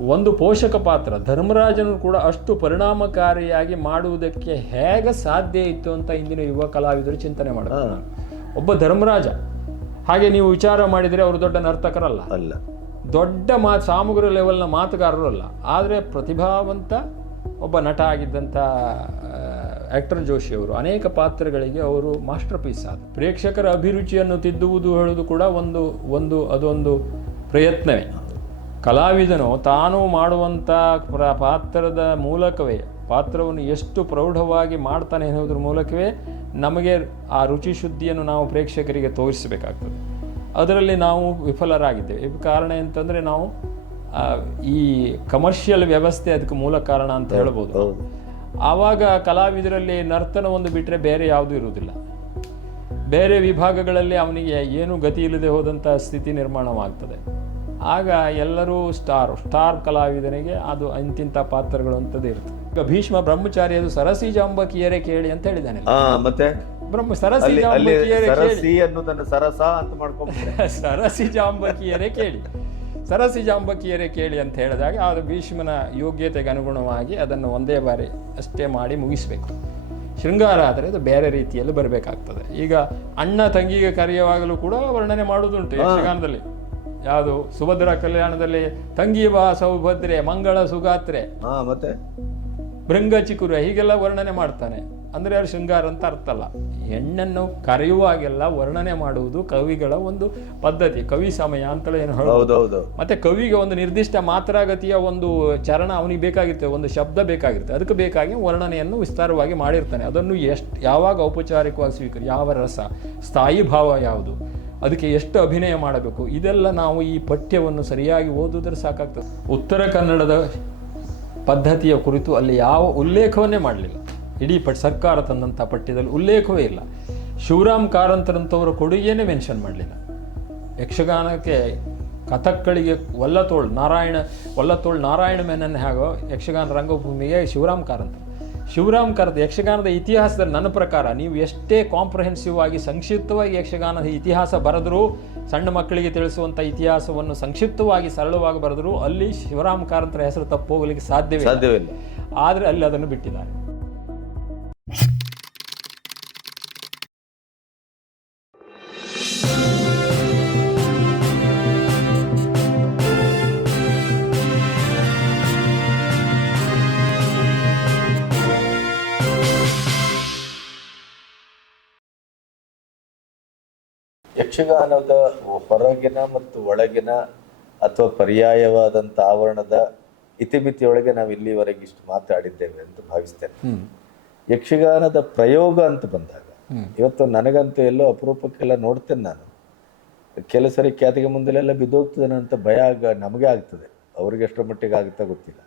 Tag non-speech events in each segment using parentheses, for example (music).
ಒಂದು ಪೋಷಕ ಪಾತ್ರ. ಧರ್ಮರಾಜನು ಕೂಡ ಅಷ್ಟು ಪರಿಣಾಮಕಾರಿಯಾಗಿ ಮಾಡುವುದಕ್ಕೆ ಹೇಗೆ ಸಾಧ್ಯ ಇತ್ತು ಅಂತ ಇಂದಿನ ಯುವ ಕಲಾವಿದರು ಚಿಂತನೆ ಮಾಡ್ತಾರೆ. ಒಬ್ಬ ಧರ್ಮರಾಜ. ಹಾಗೆ ನೀವು ವಿಚಾರ ಮಾಡಿದರೆ ಅವರು ದೊಡ್ಡ ನರ್ತಕರಲ್ಲ. ಅಲ್ಲ. ದೊಡ್ಡ ಮಾ ಸಾಮಗ್ರ ಲೆವೆಲ್ನ ಮಾತುಗಾರರು ಅಲ್ಲ. ಆದರೆ ಪ್ರತಿಭಾವಂತ ಒಬ್ಬ ನಟ ಆಗಿದ್ದಂಥ ಆ್ಯಕ್ಟರ್ ಜೋಶಿ ಅವರು ಅನೇಕ ಪಾತ್ರಗಳಿಗೆ ಅವರು ಮಾಸ್ಟರ್ ಪೀಸ್ ಆದ. ಪ್ರೇಕ್ಷಕರ ಅಭಿರುಚಿಯನ್ನು ತಿದ್ದುವುದು ಹೇಳುವುದು ಕೂಡ ಒಂದು ಒಂದು ಅದೊಂದು ಪ್ರಯತ್ನವೇ. ಕಲಾವಿದನು ತಾನು ಮಾಡುವಂಥ ಪ್ರ ಪಾತ್ರದ ಮೂಲಕವೇ ಪಾತ್ರವನ್ನು ಎಷ್ಟು ಪ್ರೌಢವಾಗಿ ಮಾಡ್ತಾನೆ ಎನ್ನುವುದ್ರ ಮೂಲಕವೇ ನಮಗೆ ಆ ರುಚಿ ಶುದ್ಧಿಯನ್ನು ನಾವು ಪ್ರೇಕ್ಷಕರಿಗೆ ತೋರಿಸಬೇಕಾಗ್ತದೆ. ಅದರಲ್ಲಿ ನಾವು ವಿಫಲರಾಗಿದ್ದೇವೆ. ಕಾರಣ ಅಂತಂದರೆ ನಾವು ಈ ಕಮರ್ಷಿಯಲ್ ವ್ಯವಸ್ಥೆ ಅದಕ್ಕೆ ಮೂಲ ಕಾರಣ ಅಂತ ಹೇಳ್ಬೋದು. ಆವಾಗ ಕಲಾವಿದರಲ್ಲಿ ನರ್ತನ ಒಂದು ಬಿಟ್ಟರೆ ಬೇರೆ ಯಾವುದೂ ಇರುವುದಿಲ್ಲ. ಬೇರೆ ವಿಭಾಗಗಳಲ್ಲಿ ಅವನಿಗೆ ಏನು ಗತಿ ಇಲ್ಲದೆ ಹೋದಂಥ ಸ್ಥಿತಿ ನಿರ್ಮಾಣವಾಗ್ತದೆ. ಆಗ ಎಲ್ಲರೂ ಸ್ಟಾರ್ ಸ್ಟಾರ್ ಕಲಾವಿದನಿಗೆ ಅದು ಇಂತಿಂತ ಪಾತ್ರಗಳು ಅಂತದ್ದು ಇರ್ತದೆ ಈಗ ಭೀಷ್ಮ ಬ್ರಹ್ಮಚಾರಿ ಅದು ಸರಸಿ ಜಾಂಬಕಿಯರೇ ಕೇಳಿ ಅಂತ ಹೇಳಿದಾನೆ ಮತ್ತೆ? ಬ್ರಹ್ಮ ಸರಸಿ ಜಾಂಬಕಿಯರೇ ಕೇಳಿ. ಅನ್ನೋದನ್ನ ಸರಸ ಅಂತ ಮಾಡ್ಕೊಂಡು (laughs) ಸರಸಿ ಜಾಂಬಕಿಯರೇ ಕೇಳಿ. ಸರಸಿ ಜಾಂಬಕಿಯರೇ ಕೇಳಿ ಅಂತ ಹೇಳಿದಾಗ ಅದು ಭೀಷ್ಮನ ಯೋಗ್ಯತೆಗೆ ಅನುಗುಣವಾಗಿ ಅದನ್ನು ಒಂದೇ ಬಾರಿ ಅಷ್ಟೇ ಮಾಡಿ ಮುಗಿಸಬೇಕು. ಶೃಂಗಾರ ಆದರೆ ಅದು ಬೇರೆ ರೀತಿಯಲ್ಲಿ ಬರಬೇಕಾಗ್ತದೆ. ಈಗ ಅಣ್ಣ ತಂಗಿಗೆ ಕರೆಯುವಾಗಲೂ ಕೂಡ ವರ್ಣನೆ ಮಾಡುವುದುಂಟು ಯಕ್ಷಗಾನದಲ್ಲಿ. ಯಾವುದು? ಸುಭದ್ರ ಕಲ್ಯಾಣದಲ್ಲಿ ತಂಗಿ ಬಾ ಸೌಭದ್ರೆ ಮಂಗಳ ಸುಗಾತ್ರೆ. ಮತ್ತೆ? ಭೃಂಗ ಚಿಕುರ ಹೀಗೆಲ್ಲ ವರ್ಣನೆ ಮಾಡ್ತಾನೆ. ಅಂದ್ರೆ ಅದು ಶೃಂಗಾರ ಅಂತ ಅರ್ಥ ಅಲ್ಲ. ಹೆಣ್ಣನ್ನು ಕರೆಯುವಾಗೆಲ್ಲ ವರ್ಣನೆ ಮಾಡುವುದು ಕವಿಗಳ ಒಂದು ಪದ್ಧತಿ. ಕವಿ ಸಮಯ ಅಂತಲೇ ಏನು ಹೇಳೋದು? ಮತ್ತೆ ಕವಿಗೆ ಒಂದು ನಿರ್ದಿಷ್ಟ ಮಾತ್ರಾಗತಿಯ ಒಂದು ಚರಣ ಅವನಿಗೆ ಬೇಕಾಗಿರ್ತದೆ ಒಂದು ಶಬ್ದ ಬೇಕಾಗಿರ್ತದೆ. ಅದಕ್ಕೆ ಬೇಕಾಗಿ ವರ್ಣನೆಯನ್ನು ವಿಸ್ತಾರವಾಗಿ ಮಾಡಿರ್ತಾನೆ. ಅದನ್ನು ಎಷ್ಟು ಯಾವಾಗ ಔಪಚಾರಿಕವಾಗಿ ಸ್ವೀಕರಿ ಯಾವ ರಸ? ಸ್ಥಾಯಿ ಭಾವ ಯಾವುದು? ಅದಕ್ಕೆ ಎಷ್ಟು ಅಭಿನಯ ಮಾಡಬೇಕು? ಇದೆಲ್ಲ ನಾವು ಈ ಪಠ್ಯವನ್ನು ಸರಿಯಾಗಿ ಓದಿದ್ರೆ ಸಾಕಾಗ್ತದೆ. ಉತ್ತರ ಕನ್ನಡದ ಪದ್ಧತಿಯ ಕುರಿತು ಅಲ್ಲಿ ಯಾವ ಉಲ್ಲೇಖವನ್ನೇ ಮಾಡಲಿಲ್ಲ. ಇಡೀ ಪಟ್ ಸರ್ಕಾರ ತಂದಂಥ ಪಠ್ಯದಲ್ಲಿ ಉಲ್ಲೇಖವೇ ಇಲ್ಲ. ಶಿವರಾಮ್ ಕಾರಂತರಂಥವರ ಕೊಡುಗೆಯೇ ಮೆನ್ಷನ್ ಮಾಡಲಿಲ್ಲ. ಯಕ್ಷಗಾನಕ್ಕೆ ಕಥಕ್ಗಳಿಗೆ ವಲ್ಲತೋಳ್ ನಾರಾಯಣ ವಲ್ಲತೋಳ್ ನಾರಾಯಣ ಮೆನನ್ ಹಾಗೋ ಯಕ್ಷಗಾನ ರಂಗಭೂಮಿಗೆ ಶಿವರಾಮ್ ಕಾರಂತ ಶಿವರಾಮ್ ಕಾರಂತ ಯಕ್ಷಗಾನದ ಇತಿಹಾಸದಲ್ಲಿ ನನ್ನ ಪ್ರಕಾರ ನೀವು ಎಷ್ಟೇ ಕಾಂಪ್ರಹೆನ್ಸಿವ್ ಆಗಿ ಸಂಕ್ಷಿಪ್ತವಾಗಿ ಯಕ್ಷಗಾನದ ಇತಿಹಾಸ ಬರೆದರೂ ಸಣ್ಣ ಮಕ್ಕಳಿಗೆ ತಿಳಿಸುವಂಥ ಇತಿಹಾಸವನ್ನು ಸಂಕ್ಷಿಪ್ತವಾಗಿ ಸರಳವಾಗಿ ಬರೆದರೂ ಅಲ್ಲಿ ಶಿವರಾಮ್ ಕಾರಂತರ ಹೆಸರು ತಪ್ಪೋಗಲಿಕ್ಕೆ ಸಾಧ್ಯವೇ ಸಾಧ್ಯವಿಲ್ಲ ಆದರೆ ಅಲ್ಲಿ ಅದನ್ನು ಬಿಟ್ಟಿದ್ದಾರೆ. ಯಕ್ಷಗಾನದ ಹೊರಗಿನ ಮತ್ತು ಒಳಗಿನ ಅಥವಾ ಪರ್ಯಾಯವಾದಂಥ ಆವರಣದ ಇತಿಮಿತಿಯೊಳಗೆ ನಾವು ಇಲ್ಲಿವರೆಗೆ ಇಷ್ಟು ಮಾತಾಡಿದ್ದೇವೆ ಅಂತ ಭಾವಿಸ್ತೇನೆ. ಯಕ್ಷಗಾನದ ಪ್ರಯೋಗ ಅಂತ ಬಂದಾಗ ಇವತ್ತು ನನಗಂತೂ ಎಲ್ಲೋ ಅಪರೂಪಕ್ಕೆಲ್ಲ ನೋಡ್ತೇನೆ ನಾನು. ಕೆಲವು ಸರಿ ಖ್ಯಾತಿಗೆ ಮುಂದೆಲ್ಲ ಬಿದ್ದೋಗ್ತದೆ ಅಂತ ಭಯ ಆಗ ನಮಗೆ ಆಗ್ತದೆ. ಅವ್ರಿಗೆ ಎಷ್ಟರ ಮಟ್ಟಿಗೆ ಆಗುತ್ತಾ ಗೊತ್ತಿಲ್ಲ.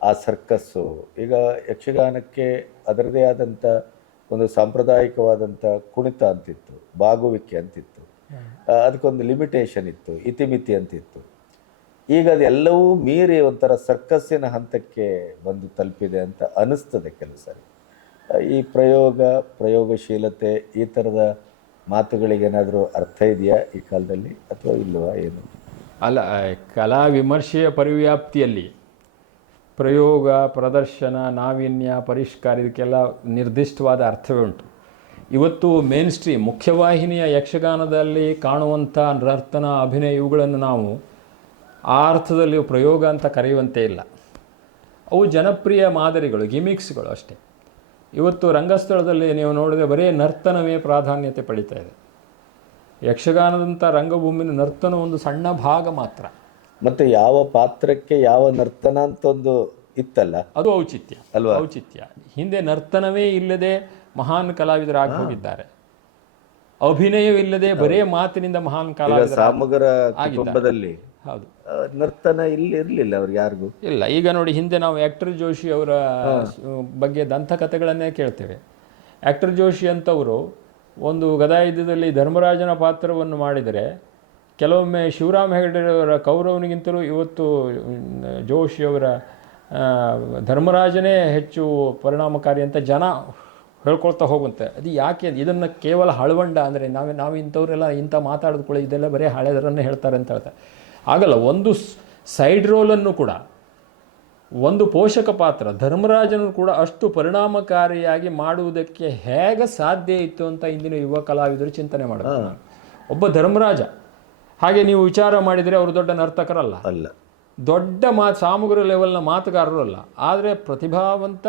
ಆ ಸರ್ಕಸ್ಸು ಈಗ ಯಕ್ಷಗಾನಕ್ಕೆ ಅದರದೇ ಆದಂಥ ಒಂದು ಸಾಂಪ್ರದಾಯಿಕವಾದಂಥ ಕುಣಿತ ಅಂತಿತ್ತು ಬಾಗುವಿಕೆ ಅಂತಿತ್ತು. ಅದಕ್ಕೊಂದು ಲಿಮಿಟೇಷನ್ ಇತ್ತು, ಇತಿಮಿತಿ ಅಂತಿತ್ತು. ಈಗ ಅದೆಲ್ಲವೂ ಮೀರಿ ಒಂಥರ ಸರ್ಕಸ್ಸಿನ ಹಂತಕ್ಕೆ ಬಂದು ತಲುಪಿದೆ ಅಂತ ಅನ್ನಿಸ್ತದೆ ಕೆಲವು ಸಾರಿ. ಈ ಪ್ರಯೋಗ, ಪ್ರಯೋಗಶೀಲತೆ ಈ ಥರದ ಮಾತುಗಳಿಗೇನಾದರೂ ಅರ್ಥ ಇದೆಯಾ ಈ ಕಾಲದಲ್ಲಿ ಅಥವಾ ಇಲ್ಲವಾ ಏನು? ಅಲ್ಲ ಕಲಾ ವಿಮರ್ಶೆಯ ಪರಿವ್ಯಾಪ್ತಿಯಲ್ಲಿ ಪ್ರಯೋಗ, ಪ್ರದರ್ಶನ, ನಾವೀನ್ಯ, ಪರಿಷ್ಕಾರ ಇದಕ್ಕೆಲ್ಲ ನಿರ್ದಿಷ್ಟವಾದ ಅರ್ಥವೇ ಉಂಟು. ಇವತ್ತು ಮೇನ್ ಸ್ಟ್ರೀಮ್ ಮುಖ್ಯವಾಹಿನಿಯ ಯಕ್ಷಗಾನದಲ್ಲಿ ಕಾಣುವಂಥ ನರ್ತನ ಅಭಿನಯ ಇವುಗಳನ್ನು ನಾವು ಆ ಅರ್ಥದಲ್ಲಿ ಪ್ರಯೋಗ ಅಂತ ಕರೆಯುವಂತೆ ಇಲ್ಲ. ಅವು ಜನಪ್ರಿಯ ಮಾದರಿಗಳು ಗಿಮಿಕ್ಸ್ಗಳು ಅಷ್ಟೇ. ಇವತ್ತು ರಂಗಸ್ಥಳದಲ್ಲಿ ನೀವು ನೋಡಿದ್ರೆ ಬರೀ ನರ್ತನವೇ ಪ್ರಾಧಾನ್ಯತೆ ಪಡಿತಾ ಇದೆ. ಯಕ್ಷಗಾನದಂಥ ರಂಗಭೂಮಿನ ನರ್ತನ ಒಂದು ಸಣ್ಣ ಭಾಗ ಮಾತ್ರ. ಮತ್ತು ಯಾವ ಪಾತ್ರಕ್ಕೆ ಯಾವ ನರ್ತನ ಅಂತ ಒಂದು ಇತ್ತಲ್ಲ? ಅದು ಔಚಿತ್ಯ ಅಲ್ವಾ? ಔಚಿತ್ಯ. ಹಿಂದೆ ನರ್ತನವೇ ಇಲ್ಲದೆ ಮಹಾನ್ ಕಲಾವಿದರಾಗಿ ಹೋಗಿದ್ದಾರೆ. ಅಭಿನಯವಿಲ್ಲದೆ ಬರೇ ಮಾತಿನಿಂದ ಮಹಾನ್ ಕಲಾವಿದರ ಸಾಮಗರ ಕುಟುಂಬದಲ್ಲಿ ಹೌದು. ನರ್ತನ ಇಲ್ಲಿ ಇರಲಿಲ್ಲ ಅವ್ರಿಗೆ ಯಾರಿಗೂ? ಇಲ್ಲ ಈಗ ನೋಡಿ ಹಿಂದೆ ನಾವು ಆಕ್ಟರ್ ಜೋಶಿ ಅವರ ಬಗ್ಗೆ ದಂತಕಥೆಗಳನ್ನೇ ಕೇಳ್ತೇವೆ. ಆಕ್ಟರ್ ಜೋಶಿ ಅಂತವರು ಒಂದು ಗದಾಯುದ್ಧದಲ್ಲಿ ಧರ್ಮರಾಜನ ಪಾತ್ರವನ್ನು ಮಾಡಿದರೆ ಕೆಲವೊಮ್ಮೆ ಶಿವರಾಮ ಹೆಗಡೆಯವರ ಕೌರವನಿಗಿಂತಲೂ ಇವತ್ತು ಜೋಶಿಯವರ ಧರ್ಮರಾಜನೇ ಹೆಚ್ಚು ಪರಿಣಾಮಕಾರಿ ಅಂತ ಜನ ಹೇಳ್ಕೊಳ್ತಾ ಹೋಗುತ್ತೆ ಅದು ಯಾಕೆ ಇದನ್ನು ಕೇವಲ ಹಳವಂಡ ಅಂದರೆ ನಾವು ನಾವು ಇಂಥವ್ರೆಲ್ಲ ಇಂಥ ಮಾತಾಡಿದ ಕೂಡ ಇದೆಲ್ಲ ಬರೀ ಹಳೆದರನ್ನೇ ಹೇಳ್ತಾರೆ ಅಂತ ಹೇಳ್ತಾರೆ. ಆಗಲ್ಲ ಒಂದು ಸೈಡ್ ರೋಲನ್ನು ಕೂಡ ಒಂದು ಪೋಷಕ ಪಾತ್ರ ಧರ್ಮರಾಜನು ಕೂಡ ಅಷ್ಟು ಪರಿಣಾಮಕಾರಿಯಾಗಿ ಮಾಡುವುದಕ್ಕೆ ಹೇಗೆ ಸಾಧ್ಯ ಇತ್ತು ಅಂತ ಇಂದಿನ ಯುವ ಕಲಾವಿದರು ಚಿಂತನೆ ಮಾಡಬೇಕು ಒಬ್ಬ ಧರ್ಮರಾಜ ಹಾಗೆ ನೀವು ವಿಚಾರ ಮಾಡಿದರೆ ಅವರು ದೊಡ್ಡ ನರ್ತಕರಲ್ಲ. ಅಲ್ಲ. ದೊಡ್ಡ ಮಾ ಸಾಮಗ್ರಿ ಲೆವೆಲ್ನ ಮಾತುಗಾರರು ಅಲ್ಲ. ಆದರೆ ಪ್ರತಿಭಾವಂತ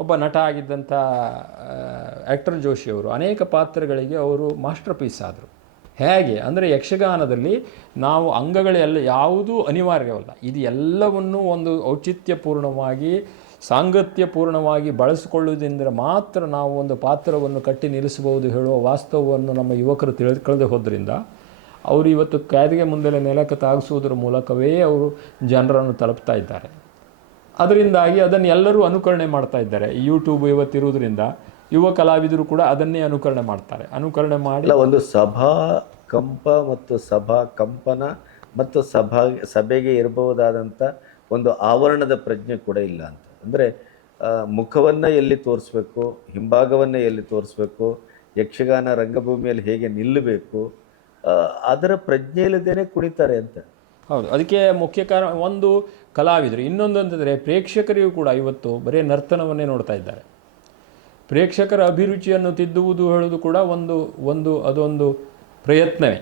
ಒಬ್ಬ ನಟ ಆಗಿದ್ದಂಥ ಆ್ಯಕ್ಟರ್ ಜೋಶಿಯವರು ಅನೇಕ ಪಾತ್ರಗಳಿಗೆ ಅವರು ಮಾಸ್ಟರ್ ಪೀಸ್ ಆದರು. ಹೇಗೆ? ಅಂದರೆ ಯಕ್ಷಗಾನದಲ್ಲಿ ನಾವು ಅಂಗಗಳೆಲ್ಲ ಯಾವುದೂ ಅನಿವಾರ್ಯವಲ್ಲ. ಇದು ಎಲ್ಲವನ್ನೂ ಒಂದು ಔಚಿತ್ಯಪೂರ್ಣವಾಗಿ, ಸಾಂಗತ್ಯಪೂರ್ಣವಾಗಿ ಬಳಸಿಕೊಳ್ಳುವುದರಿಂದ ಮಾತ್ರ ನಾವು ಒಂದು ಪಾತ್ರವನ್ನು ಕಟ್ಟಿ ನಿಲ್ಲಿಸಬಹುದು ಹೇಳುವ ವಾಸ್ತವವನ್ನು ನಮ್ಮ ಯುವಕರು ತಿಳಿದು ಕಳೆದು ಹೋದ್ರಿಂದ, ಅವರು ಇವತ್ತು ಕಾಯ್ದೆಗೆ ಮುಂದೆ ನೆಲಕ್ಕೆ ತಾಗಿಸುವುದರ ಮೂಲಕವೇ ಅವರು ಜನರನ್ನು ತಲುಪ್ತಾ ಇದ್ದಾರೆ. ಅದರಿಂದಾಗಿ ಅದನ್ನು ಎಲ್ಲರೂ ಅನುಕರಣೆ ಮಾಡ್ತಾ ಇದ್ದಾರೆ. ಯೂಟ್ಯೂಬ್ ಇವತ್ತಿರುವುದರಿಂದ ಯುವ ಕಲಾವಿದರು ಕೂಡ ಅದನ್ನೇ ಅನುಕರಣೆ ಮಾಡ್ತಾರೆ. ಅನುಕರಣೆ ಮಾಡಿ ಒಂದು ಸಭಾ ಕಂಪ ಮತ್ತು ಸಭಾ ಕಂಪನ ಮತ್ತು ಸಭಾ ಸಭೆಗೆ ಇರಬಹುದಾದಂಥ ಒಂದು ಆವರಣದ ಪ್ರಜ್ಞೆ ಕೂಡ ಇಲ್ಲ ಅಂತ. ಅಂದರೆ ಮುಖವನ್ನು ಎಲ್ಲಿ ತೋರಿಸ್ಬೇಕು, ಹಿಂಭಾಗವನ್ನು ಎಲ್ಲಿ ತೋರಿಸ್ಬೇಕು, ಯಕ್ಷಗಾನ ರಂಗಭೂಮಿಯಲ್ಲಿ ಹೇಗೆ ನಿಲ್ಲಬೇಕು ಅದರ ಪ್ರಜ್ಞೆ ಇಲ್ಲದೇನೆ ಕುಣಿತಾರೆ ಅಂತ. ಹೌದು. ಅದಕ್ಕೆ ಮುಖ್ಯ ಕಾರಣ ಒಂದು ಕಲಾವಿದರು. ಇನ್ನೊಂದು ಅಂತಂದರೆ ಪ್ರೇಕ್ಷಕರಿಗೂ ಕೂಡ ಇವತ್ತು ಬರೀ ನರ್ತನವನ್ನೇ ನೋಡ್ತಾ ಇದ್ದಾರೆ. ಪ್ರೇಕ್ಷಕರ ಅಭಿರುಚಿಯನ್ನು ತಿದ್ದುವುದು ಹೇಳುವುದು ಕೂಡ ಒಂದು ಒಂದು, ಅದೊಂದು ಪ್ರಯತ್ನವೇ.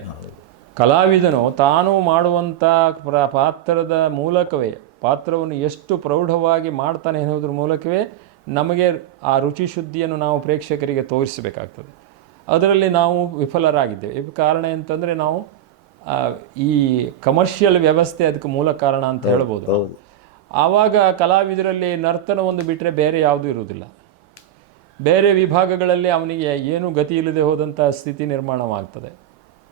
ಕಲಾವಿದನು ತಾನು ಮಾಡುವಂಥ ಪ್ರ, ಪಾತ್ರದ ಮೂಲಕವೇ, ಪಾತ್ರವನ್ನು ಎಷ್ಟು ಪ್ರೌಢವಾಗಿ ಮಾಡ್ತಾನೆ ಎನ್ನುವುದ್ರ ಮೂಲಕವೇ ನಮಗೆ ಆ ರುಚಿ ಶುದ್ಧಿಯನ್ನು ನಾವು ಪ್ರೇಕ್ಷಕರಿಗೆ ತೋರಿಸಬೇಕಾಗ್ತದೆ. ಅದರಲ್ಲಿ ನಾವು ವಿಫಲರಾಗಿದ್ದೇವೆ. ಕಾರಣ ಅಂತಂದರೆ ನಾವು ಈ ಕಮರ್ಷಿಯಲ್ ವ್ಯವಸ್ಥೆ ಅದಕ್ಕೆ ಮೂಲ ಕಾರಣ ಅಂತ ಹೇಳ್ಬೋದು. ಆವಾಗ ಕಲಾವಿದರಲ್ಲಿ ನರ್ತನ ಒಂದು ಬಿಟ್ಟರೆ ಬೇರೆ ಯಾವುದೂ ಇರುವುದಿಲ್ಲ. ಬೇರೆ ವಿಭಾಗಗಳಲ್ಲಿ ಅವನಿಗೆ ಏನು ಗತಿ ಇಲ್ಲದೆ ಹೋದಂಥ ಸ್ಥಿತಿ ನಿರ್ಮಾಣವಾಗ್ತದೆ.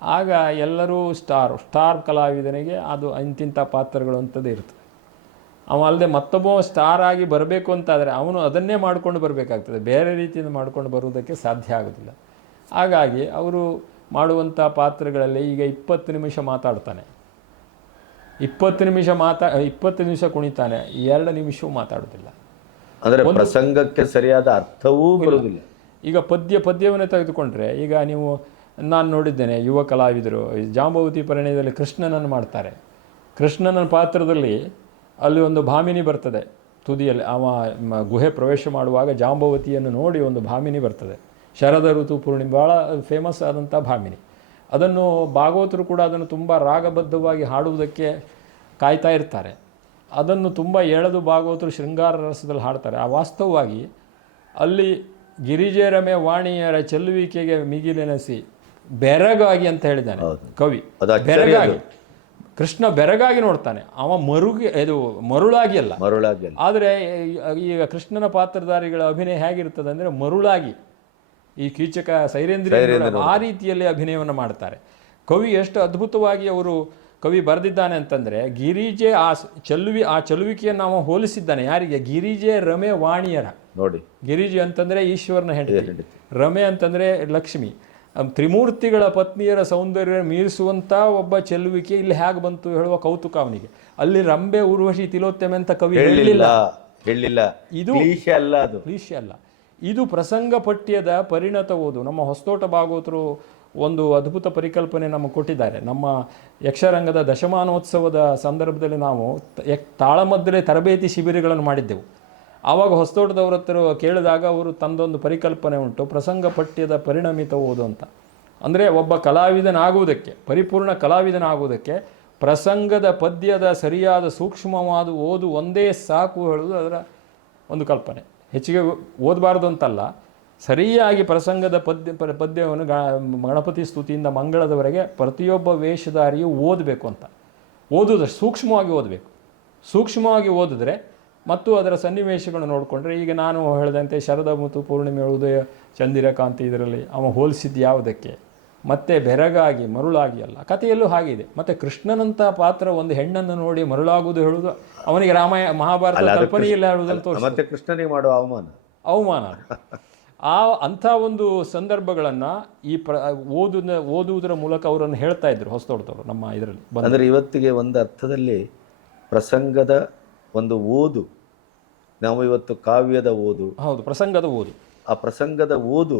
ಆಗ ಎಲ್ಲರೂ ಸ್ಟಾರ್ ಸ್ಟಾರ್ ಕಲಾವಿದನಿಗೆ ಅದು ಇಂತಿಂಥ ಪಾತ್ರಗಳು ಅಂತದೇ ಇರ್ತದೆ. ಅವ ಅಲ್ಲದೆ ಮತ್ತೊಬ್ಬ ಸ್ಟಾರ್ ಆಗಿ ಬರಬೇಕು ಅಂತಾದರೆ ಅವನು ಅದನ್ನೇ ಮಾಡ್ಕೊಂಡು ಬರಬೇಕಾಗ್ತದೆ. ಬೇರೆ ರೀತಿಯಿಂದ ಮಾಡ್ಕೊಂಡು ಬರುವುದಕ್ಕೆ ಸಾಧ್ಯ ಆಗೋದಿಲ್ಲ. ಹಾಗಾಗಿ ಅವರು ಮಾಡುವಂಥ ಪಾತ್ರಗಳಲ್ಲಿ ಈಗ ಇಪ್ಪತ್ತು ನಿಮಿಷ ಮಾತಾಡ್ತಾನೆ. ಇಪ್ಪತ್ತು ನಿಮಿಷ ಮಾತಾ ಇಪ್ಪತ್ತು ನಿಮಿಷ ಕುಣಿತಾನೆ ಎರಡು ನಿಮಿಷವೂ ಮಾತಾಡೋದಿಲ್ಲ. ಅಂದರೆ ಪ್ರಸಂಗಕ್ಕೆ ಸರಿಯಾದ ಅರ್ಥವೂ ಬರೋದಿಲ್ಲ ಈಗ ಪದ್ಯ ಪದ್ಯವನ್ನು ತೆಗೆದುಕೊಂಡ್ರೆ ಈಗ ನೀವು ನಾನು ನೋಡಿದ್ದೇನೆ ಯುವ ಕಲಾವಿದರು ಈ ಜಾಂಬವತಿ ಪರಿಣಯದಲ್ಲಿ ಕೃಷ್ಣನನ್ನು ಮಾಡ್ತಾರೆ. ಕೃಷ್ಣನ ಪಾತ್ರದಲ್ಲಿ ಅಲ್ಲಿ ಒಂದು ಭಾಮಿನಿ ಬರ್ತದೆ. ತುದಿಯಲ್ಲಿ ಅವ ಗುಹೆ ಪ್ರವೇಶ ಮಾಡುವಾಗ ಜಾಂಬವತಿಯನ್ನು ನೋಡಿ ಒಂದು ಭಾಮಿನಿ ಬರ್ತದೆ. ಶರದ ಋತು ಪೂರ್ಣಿಮೆ ಭಾಳ ಫೇಮಸ್ ಆದಂಥ ಭಾಮಿನಿ. ಅದನ್ನು ಭಾಗವತರು ಕೂಡ ಅದನ್ನು ತುಂಬ ರಾಗಬದ್ಧವಾಗಿ ಹಾಡುವುದಕ್ಕೆ ಕಾಯ್ತಾ ಇರ್ತಾರೆ. ಅದನ್ನು ತುಂಬ ಎಳೆದು ಭಾಗವತರು ಶೃಂಗಾರ ರಸದಲ್ಲಿ ಹಾಡ್ತಾರೆ. ಆ ವಾಸ್ತವವಾಗಿ ಅಲ್ಲಿ ಗಿರಿಜೆರಮೆ ವಾಣಿಯರ ಚೆಲ್ಲುವಿಕೆಗೆ ಮಿಗಿಲೆನಸಿ ಬೆರಗಾಗಿ ಅಂತ ಹೇಳಿದ್ದಾನೆ ಕವಿ. ಬೆರಗಾಗಿ. ಕೃಷ್ಣ ಬೆರಗಾಗಿ ನೋಡ್ತಾನೆ. ಅವ ಮರುಗಿ ಇದು ಮರುಳಾಗಿ ಅಲ್ಲ. ಮರುಳಾಗಿ ಆದರೆ ಈಗ ಕೃಷ್ಣನ ಪಾತ್ರಧಾರಿಗಳ ಅಭಿನಯ ಹೇಗಿರ್ತದೆ ಅಂದರೆ ಮರುಳಾಗಿ. ಈ ಕೀಚಕ ಸೈರೇಂದ್ರ ಆ ರೀತಿಯಲ್ಲಿ ಅಭಿನಯವನ್ನು ಮಾಡ್ತಾರೆ. ಕವಿ ಎಷ್ಟು ಅದ್ಭುತವಾಗಿ ಅವರು ಕವಿ ಬರೆದಿದ್ದಾನೆ ಅಂತಂದರೆ ಗಿರಿಜೆ ಆ ಚೆಲುವಿ ಆ ಚೆಲುವಿಕೆಯನ್ನು ನಾವು ಹೋಲಿಸಿದ್ದಾನೆ. ಯಾರಿಗೆ? ಗಿರಿಜೆ ರಮೆ ವಾಣಿಯರ. ನೋಡಿ. ಗಿರಿಜೆ ಅಂತಂದರೆ ಈಶ್ವರನ ಹೆಂಡತಿ. ರಮೆ ಅಂತಂದರೆ ಲಕ್ಷ್ಮಿ. ತ್ರಿಮೂರ್ತಿಗಳ ಪತ್ನಿಯರ ಸೌಂದರ್ಯ ಮೀರಿಸುವಂಥ ಒಬ್ಬ ಚೆಲುವಿಕೆ ಇಲ್ಲಿ ಹೇಗೆ ಬಂತು ಹೇಳುವ ಕೌತುಕ ಅವನಿಗೆ. ಅಲ್ಲಿ ರಂಬೆ ಉರ್ವಶಿ ತಿಲೋತ್ತಮೆ ಅಂತ ಕವಿ ಹೇಳಿಲ್ಲ. ಹೇಳಿಲ್ಲ. ಇದು ಅಲ್ಲ ಅದು. ಕ್ಲೀಶೆ ಅಲ್ಲ. ಇದು ಪ್ರಸಂಗ ಪಠ್ಯದ ಪರಿಣತ ಓದು. ನಮ್ಮ ಹೊಸತೋಟ ಭಾಗವತರು ಒಂದು ಅದ್ಭುತ ಪರಿಕಲ್ಪನೆ ನಮಗೆ ಕೊಟ್ಟಿದ್ದಾರೆ. ನಮ್ಮ ಯಕ್ಷರಂಗದ ದಶಮಾನೋತ್ಸವದ ಸಂದರ್ಭದಲ್ಲಿ ನಾವು ತಾಳಮದ್ದಲೆ ತರಬೇತಿ ಶಿಬಿರಗಳನ್ನು ಮಾಡಿದ್ದೆವು. ಆವಾಗ ಹೊಸತೋಟದವ್ರ ಹತ್ರ ಕೇಳಿದಾಗ ಅವರು ತಂದೊಂದು ಪರಿಕಲ್ಪನೆ ಉಂಟು. ಪ್ರಸಂಗ ಪಠ್ಯದ ಪರಿಣಮಿತ ಓದು ಅಂತ. ಅಂದರೆ ಒಬ್ಬ ಕಲಾವಿದನಾಗುವುದಕ್ಕೆ, ಪರಿಪೂರ್ಣ ಕಲಾವಿದನಾಗುವುದಕ್ಕೆ ಪ್ರಸಂಗದ ಪದ್ಯದ ಸರಿಯಾದ ಸೂಕ್ಷ್ಮವಾದ ಓದು ಒಂದೇ ಸಾಕು ಹೇಳುವುದು ಅದರ ಒಂದು ಕಲ್ಪನೆ. ಹೆಚ್ಚಿಗೆ ಓದಬಾರ್ದು ಅಂತಲ್ಲ, ಸರಿಯಾಗಿ ಪ್ರಸಂಗದ ಪದ್ಯ ಪದ್ಯವನ್ನು ಗಣಪತಿ ಸ್ತುತಿಯಿಂದ ಮಂಗಳದವರೆಗೆ ಪ್ರತಿಯೊಬ್ಬ ವೇಷಧಾರಿಯು ಓದಬೇಕು ಅಂತ. ಓದುವುದು ಸೂಕ್ಷ್ಮವಾಗಿ ಓದಬೇಕು. ಸೂಕ್ಷ್ಮವಾಗಿ ಓದಿದ್ರೆ ಮತ್ತು ಅದರ ಸನ್ನಿವೇಶಗಳನ್ನು ನೋಡಿಕೊಂಡ್ರೆ, ಈಗ ನಾನು ಹೇಳಿದಂತೆ ಶರದ ಮತ್ತು ಪೂರ್ಣಿಮೆ, ಉದಯ, ಚಂದಿರಕಾಂತಿ ಇದರಲ್ಲಿ ಅವ ಹೋಲಿಸಿದ್ದು ಯಾವುದಕ್ಕೆ? ಮತ್ತೆ ಬೆರಗಾಗಿ ಮರುಳಾಗಿ ಅಲ್ಲ. ಕಥೆಯಲ್ಲೂ ಹಾಗಿದೆ. ಮತ್ತೆ ಕೃಷ್ಣನಂತ ಪಾತ್ರ ಒಂದು ಹೆಣ್ಣನ್ನು ನೋಡಿ ಮರುಳಾಗುವುದು ಹೇಳುವುದು ಅವನಿಗೆ ರಾಮಾಯ ಮಹಾಭಾರತ ಕಲ್ಪನೆಯಲ್ಲಿ ಹೇಳುವುದನ್ನು ತೋರಿಸ್ತದೆ. ಮತ್ತೆ ಕೃಷ್ಣನಿಗೆ ಮಾಡುವ ಅವಮಾನ? ಅವಮಾನ ಆ ಅಂಥ ಒಂದು ಸಂದರ್ಭಗಳನ್ನು ಈ ಪ್ರ ಓದು ಓದುವುದರ ಮೂಲಕ ಅವರನ್ನು ಹೇಳ್ತಾ ಇದ್ರು ಹೊಸತೋಟದವರು ನಮ್ಮ ಇದರಲ್ಲಿ ಅಂದರೆ ಇವತ್ತಿಗೆ ಒಂದು ಅರ್ಥದಲ್ಲಿ ಪ್ರಸಂಗದ ಒಂದು ಓದು ನಾವು ಇವತ್ತು ಕಾವ್ಯದ ಓದು. ಹೌದು ಪ್ರಸಂಗದ ಓದು. ಆ ಪ್ರಸಂಗದ ಓದು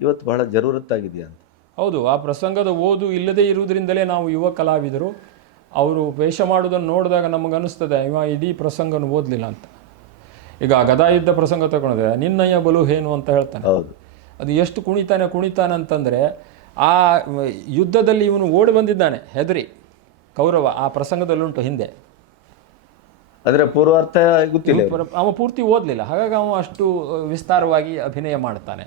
ಇವತ್ತು ಬಹಳ ಜರೂರತ್ತಾಗಿದೆಯಾ ಅಂತ ಹೌದು ಆ ಪ್ರಸಂಗದ ಓದು ಇಲ್ಲದೇ ಇರುವುದರಿಂದಲೇ ನಾವು ಯುವ ಕಲಾವಿದರು ಅವರು ವೇಷ ಮಾಡೋದನ್ನು ನೋಡಿದಾಗ ನಮಗನ್ನಿಸ್ತದೆ ಇವ ಇಡೀ ಪ್ರಸಂಗನ ಓದಲಿಲ್ಲ ಅಂತ. ಈಗ ಗದಾಯುದ್ಧ ಪ್ರಸಂಗ ತಗೊಂಡ್ರೆ ನಿನ್ನಯ್ಯ ಬಲು ಏನು ಅಂತ ಹೇಳ್ತಾನೆ. ಅದು ಎಷ್ಟು ಕುಣಿತಾನೆ ಕುಣಿತಾನೆ ಅಂತಂದರೆ ಆ ಯುದ್ಧದಲ್ಲಿ ಇವನು ಓಡಿ ಬಂದಿದ್ದಾನೆ ಹೆದರಿ ಕೌರವ ಆ ಪ್ರಸಂಗದಲ್ಲುಂಟು ಹಿಂದೆ. ಅದರ ಪೂರ್ವಾರ್ಥ ಗೊತ್ತಿಲ್ಲ ಅವ ಪೂರ್ತಿ ಓದಲಿಲ್ಲ ಹಾಗಾಗಿ ಅವ ಅಷ್ಟು ವಿಸ್ತಾರವಾಗಿ ಅಭಿನಯ ಮಾಡ್ತಾನೆ.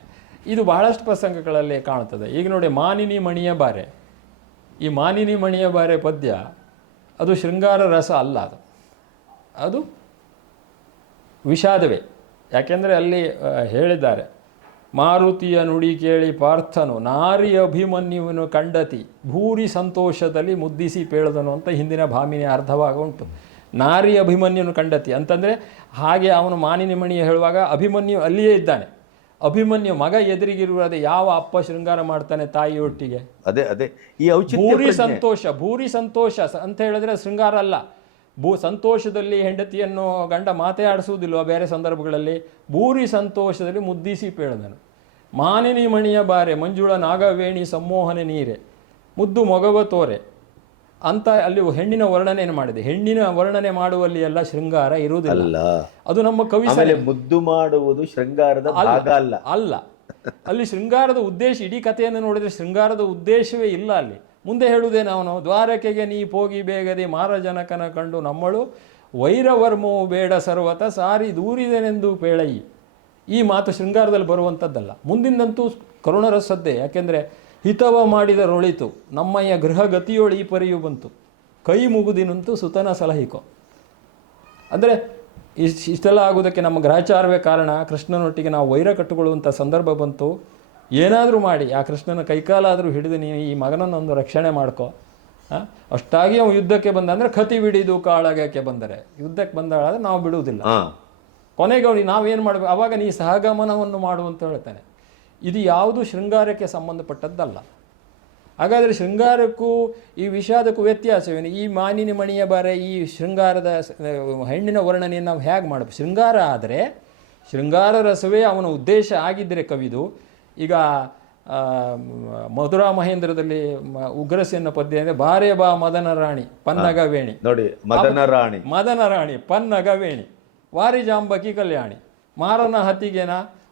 ಇದು ಬಹಳಷ್ಟು ಪ್ರಸಂಗಗಳಲ್ಲಿ ಕಾಣುತ್ತದೆ. ಈಗ ನೋಡಿ, ಮಾನಿನಿ ಮಣಿಯ ಬಾರೆ. ಈ ಮಾನಿನಿ ಮಣಿಯ ಬಾರೆ ಪದ್ಯ, ಅದು ಶೃಂಗಾರ ರಸ ಅಲ್ಲ ಅದು. ಅದು ವಿಷಾದವೇ. ಯಾಕೆಂದರೆ ಅಲ್ಲಿ ಹೇಳಿದ್ದಾರೆ, ಮಾರುತಿಯ ನುಡಿ ಕೇಳಿ ಪಾರ್ಥನು, ನಾರಿ ಅಭಿಮನ್ಯುವನು ಕಂಡತಿ, ಭೂರಿ ಸಂತೋಷದಲ್ಲಿ ಮುದ್ದಿಸಿ ಪೇಳದನು ಅಂತ ಹಿಂದಿನ ಭಾಮಿನಿ ಅರ್ಧವಾಗ ಉಂಟು. ನಾರಿ ಅಭಿಮನ್ಯುನು ಕಂಡತಿ. ಅಂತಂದರೆ, ಹಾಗೆ ಅವನು ಮಾನಿನಿ ಮಣಿ ಹೇಳುವಾಗ ಅಭಿಮನ್ಯು ಅಲ್ಲಿಯೇ ಇದ್ದಾನೆ. ಅಭಿಮನ್ಯು ಮಗ ಎದುರಿಗಿರುವುದೇ ಯಾವ ಅಪ್ಪ ಶೃಂಗಾರ ಮಾಡ್ತಾನೆ ತಾಯಿಯೊಟ್ಟಿಗೆ? ಅದೇ ಅದೇ. ಈ ಔಚಿತ್ಯ ಭೂರಿ ಸಂತೋಷ ಭೂರಿ ಸಂತೋಷ ಅಂತ ಹೇಳಿದ್ರೆ ಶೃಂಗಾರ ಅಲ್ಲ. ಭೂ ಸಂತೋಷದಲ್ಲಿ ಹೆಂಡತಿಯನ್ನು ಗಂಡ ಮಾತೇ ಆಡಿಸುವುದಿಲ್ವ ಬೇರೆ ಸಂದರ್ಭಗಳಲ್ಲಿ? ಭೂರಿ ಸಂತೋಷದಲ್ಲಿ ಮುದ್ದಿಸಿ ಪೇಳದನು. ಮಾನಿನಿ ಮಣಿಯ ಬಾರೆ ಮಂಜುಳ ನಾಗವೇಣಿ ಸಂಮೋಹನೆ ನೀರೆ. ಮುದ್ದು ಮೊಗವ ತೋರೆ. ಅಂತ ಅಲ್ಲಿ ಹೆಣ್ಣಿನ ವರ್ಣನೆಯನ್ನು ಮಾಡಿದೆ. ಹೆಣ್ಣಿನ ವರ್ಣನೆ ಮಾಡುವಲ್ಲಿ ಎಲ್ಲ ಶೃಂಗಾರ ಇರುವುದಿಲ್ಲ. ಅದು ನಮ್ಮ ಕವಿ ಮುದ್ದು ಮಾಡುವುದು ಶೃಂಗಾರದ ಭಾಗ ಅಲ್ಲ. ಅಲ್ಲ. ಅಲ್ಲಿ ಶೃಂಗಾರದ ಉದ್ದೇಶ ಇಡೀ ಕಥೆಯನ್ನು ನೋಡಿದ್ರೆ ಶೃಂಗಾರದ ಉದ್ದೇಶವೇ ಇಲ್ಲ ಅಲ್ಲಿ. ಮುಂದೆ ಹೇಳುವುದೇ ಅವನು ದ್ವಾರಕೆಗೆ ನೀ ಹೋಗಿ ಬೇಗದೆ ಮಾರಜನಕನ ಕಂಡು ನಮ್ಮಳು ವೈರವರ್ಮವು ಬೇಡ ಸರ್ವತ ಸಾರಿ ದೂರಿದೆನೆಂದು ಪೇಳಯಿ. ಈ ಮಾತು ಶೃಂಗಾರದಲ್ಲಿ ಬರುವಂಥದ್ದಲ್ಲ. ಮುಂದಿಂದಂತೂ ಕರುಣರಸದ್ದೇ. ಯಾಕೆಂದರೆ ಹಿತವ ಮಾಡಿದ ರೊಳಿತು ನಮ್ಮಯ್ಯ ಗೃಹ ಗತಿಯೊಳಿ ಈ ಪರಿಯು ಬಂತು. ಕೈ ಮುಗುದಿನಂತೂ ಸುತನ ಸಲಹಿಕೋ. ಅಂದರೆ ಇಷ್ಟು ಇಷ್ಟೆಲ್ಲ ಆಗೋದಕ್ಕೆ ನಮ್ಮ ಗ್ರಹಚಾರವೇ ಕಾರಣ. ಕೃಷ್ಣನೊಟ್ಟಿಗೆ ನಾವು ವೈರ ಕಟ್ಟಿಕೊಳ್ಳುವಂಥ ಸಂದರ್ಭ ಬಂತು. ಏನಾದರೂ ಮಾಡಿ ಆ ಕೃಷ್ಣನ ಕೈಕಾಲಾದರೂ ಹಿಡಿದು ನೀವು ಈ ಮಗನನ್ನೊಂದು ರಕ್ಷಣೆ ಮಾಡ್ಕೋ? ಅಷ್ಟಾಗಿ ಅವನು ಯುದ್ಧಕ್ಕೆ ಬಂದ ಅಂದರೆ ಕತಿ ಬಿಡಿದು ಕಾಳಗಕ್ಕೆ ಬಂದರೆ. ಯುದ್ಧಕ್ಕೆ ಬಂದಾಳಾದ್ರೆ ನಾವು ಬಿಡುವುದಿಲ್ಲ. ಕೊನೆಗೆ ಅವನಿಗೆ ನಾವೇನು ಮಾಡಬೇಕು? ಅವಾಗ ನೀ ಸಹಗಮನವನ್ನು ಮಾಡು ಅಂತ ಹೇಳ್ತಾನೆ. ಇದು ಯಾವುದು ಶೃಂಗಾರಕ್ಕೆ ಸಂಬಂಧಪಟ್ಟದ್ದಲ್ಲ. ಹಾಗಾದರೆ ಶೃಂಗಾರಕ್ಕೂ ಈ ವಿಷಾದಕ್ಕೂ ವ್ಯತ್ಯಾಸವೇನು? ಈ ಮಾನಿನಿ ಮಣಿಯ ಬಾರೆ ಈ ಶೃಂಗಾರದ ಹೆಣ್ಣಿನ ವರ್ಣನೆಯನ್ನು ನಾವು ಹೇಗೆ ಮಾಡಬೇಕು ಶೃಂಗಾರ ಆದರೆ ಶೃಂಗಾರ ರಸವೇ ಅವನ ಉದ್ದೇಶ ಆಗಿದ್ದರೆ ಕವಿದು ಈಗ ಮಧುರಾ ಮಹೇಂದ್ರದಲ್ಲಿ ಮ- ಉಗ್ರಸೇನ ಪದ್ಯ ಅಂದರೆ ಬಾರೆ ಬಾ ಮದನ ರಾಣಿ ಪನ್ನಗವೇಣಿ ನೋಡಿ ಮದನ ರಾಣಿ. ಮದನ ರಾಣಿ ಪನ್ನಗವೇಣಿ ವಾರಿಜಾಂಬಕಿ ಕಲ್ಯಾಣಿ ಮಾರನ ಹತಿಗೆನ ಸೈರಿಸ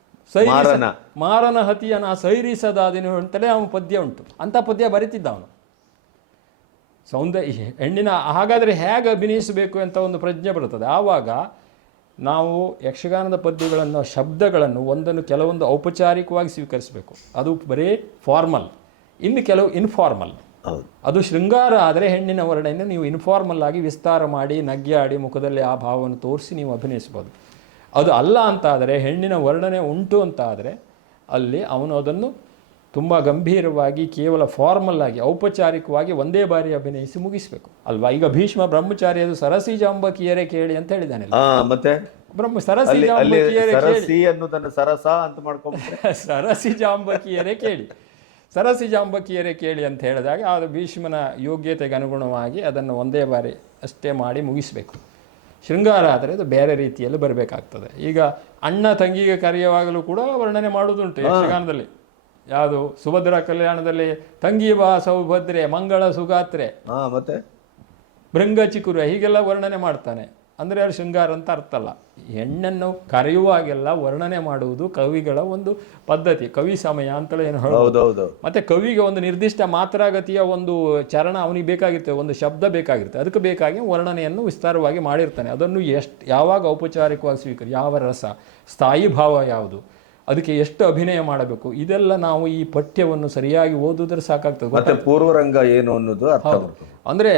ಮಾರನ. ಮಾರನ. ಹತಿಯನ ಸೈರಿಸದಾದಿನ ಅಂತಲೇ ಅವನು ಪದ್ಯ ಉಂಟು. ಅಂಥ ಪದ್ಯ ಬರೀತಿದ್ದ ಅವನು ಸೌಂದರ್ಯ ಹೆಣ್ಣಿನ ಹಾಗಾದರೆ ಹೇಗೆ ಅಭಿನಯಿಸಬೇಕು ಅಂತ ಒಂದು ಪ್ರಜ್ಞೆ ಬರುತ್ತದೆ. ಆವಾಗ ನಾವು ಯಕ್ಷಗಾನದ ಪದ್ಯಗಳನ್ನು ಶಬ್ದಗಳನ್ನು ಒಂದನ್ನು ಕೆಲವೊಂದು ಔಪಚಾರಿಕವಾಗಿ ಸ್ವೀಕರಿಸಬೇಕು. ಅದು ಬರೀ ಫಾರ್ಮಲ್. ಇನ್ನು ಕೆಲವು ಇನ್ಫಾರ್ಮಲ್. ಅದು ಶೃಂಗಾರ ಆದರೆ ಹೆಣ್ಣಿನ ವರ್ಣೆಯನ್ನು ನೀವು ಇನ್ಫಾರ್ಮಲ್ ಆಗಿ ವಿಸ್ತಾರ ಮಾಡಿ ನಗ್ಯಾಡಿ ಮುಖದಲ್ಲಿ ಆ ಭಾವವನ್ನು ತೋರಿಸಿ ನೀವು ಅಭಿನಯಿಸ್ಬೋದು ಅದು ಅಲ್ಲ ಅಂತ ಆದರೆ ಹೆಣ್ಣಿನ ವರ್ಣನೆ ಉಂಟು ಅಂತ ಆದರೆ ಅಲ್ಲಿ ಅವನು ಅದನ್ನು ತುಂಬ ಗಂಭೀರವಾಗಿ ಕೇವಲ ಫಾರ್ಮಲ್ ಆಗಿ ಔಪಚಾರಿಕವಾಗಿ ಒಂದೇ ಬಾರಿ ಅಭಿನಯಿಸಿ ಮುಗಿಸಬೇಕು. ಅಲ್ವಾ? ಈಗ ಭೀಷ್ಮ ಬ್ರಹ್ಮಚಾರ್ಯದು ಸರಸಿ ಜಾಂಬಕಿಯರೇ ಕೇಳಿ ಅಂತ ಹೇಳಿದ್ದಾನೆ ಮತ್ತೆ? ಬ್ರಹ್ಮ ಸರಸಿ ಜಾಂಬಕಿಯರೇ ಕೇಳಿ. ಸರಸಿ ಸರಸ ಅಂತ ಮಾಡ್ಕೊಂಡು (laughs) ಸರಸಿ ಜಾಂಬಕಿಯರೇ ಕೇಳಿ. ಸರಸಿ ಜಾಂಬಕಿಯರೇ ಕೇಳಿ ಅಂತ ಹೇಳಿದಾಗ ಅದು ಭೀಷ್ಮನ ಯೋಗ್ಯತೆಗೆ ಅನುಗುಣವಾಗಿ ಅದನ್ನು ಒಂದೇ ಬಾರಿ ಅಷ್ಟೇ ಮಾಡಿ ಮುಗಿಸಬೇಕು. ಶೃಂಗಾರ ಆದರೆ ಅದು ಬೇರೆ ರೀತಿಯಲ್ಲಿ ಬರಬೇಕಾಗ್ತದೆ. ಈಗ ಅಣ್ಣ ತಂಗಿಗೆ ಕರೆಯುವಾಗಲೂ ಕೂಡ ವರ್ಣನೆ ಮಾಡುವುದುಂಟು ಯಕ್ಷಗಾನದಲ್ಲಿ. ಯಾವುದು? ಸುಭದ್ರ ಕಲ್ಯಾಣದಲ್ಲಿ ತಂಗಿ ಬಾ ಸೌಭದ್ರೆ ಮಂಗಳ ಸುಗಾತ್ರೆ. ಮತ್ತೆ? ಭೃಂಗ ಚಿಕುರ ಹೀಗೆಲ್ಲ ವರ್ಣನೆ ಮಾಡ್ತಾನೆ. ಅಂದರೆ ಅದು ಶೃಂಗಾರ ಅಂತ ಅರ್ಥ ಅಲ್ಲ. ಹೆಣ್ಣನ್ನು ಕರೆಯುವಾಗೆಲ್ಲ ವರ್ಣನೆ ಮಾಡುವುದು ಕವಿಗಳ ಒಂದು ಪದ್ಧತಿ. ಕವಿ ಸಮಯ ಅಂತಲೇ ಏನು ಹೇಳೋದು ಮತ್ತೆ ಕವಿಗೆ ಒಂದು ನಿರ್ದಿಷ್ಟ ಮಾತ್ರಾಗತಿಯ ಒಂದು ಚರಣ ಅವನಿಗೆ ಬೇಕಾಗಿರ್ತದೆ ಒಂದು ಶಬ್ದ ಬೇಕಾಗಿರುತ್ತೆ ಅದಕ್ಕೆ ಬೇಕಾಗಿ ವರ್ಣನೆಯನ್ನು ವಿಸ್ತಾರವಾಗಿ ಮಾಡಿರ್ತಾನೆ. ಅದನ್ನು ಎಷ್ಟು ಯಾವಾಗ ಔಪಚಾರಿಕವಾಗಿ ಸ್ವೀಕರಿ ಯಾವ ರಸ ಸ್ಥಾಯಿ ಭಾವ ಯಾವುದು ಅದಕ್ಕೆ ಎಷ್ಟು ಅಭಿನಯ ಮಾಡಬೇಕು ಇದೆಲ್ಲ ನಾವು ಈ ಪಠ್ಯವನ್ನು ಸರಿಯಾಗಿ ಓದಿದ್ರೆ ಸಾಕಾಗ್ತದೆ. ಮತ್ತೆ ಪೂರ್ವರಂಗ ಏನು ಅನ್ನೋದು ಅಂದರೆ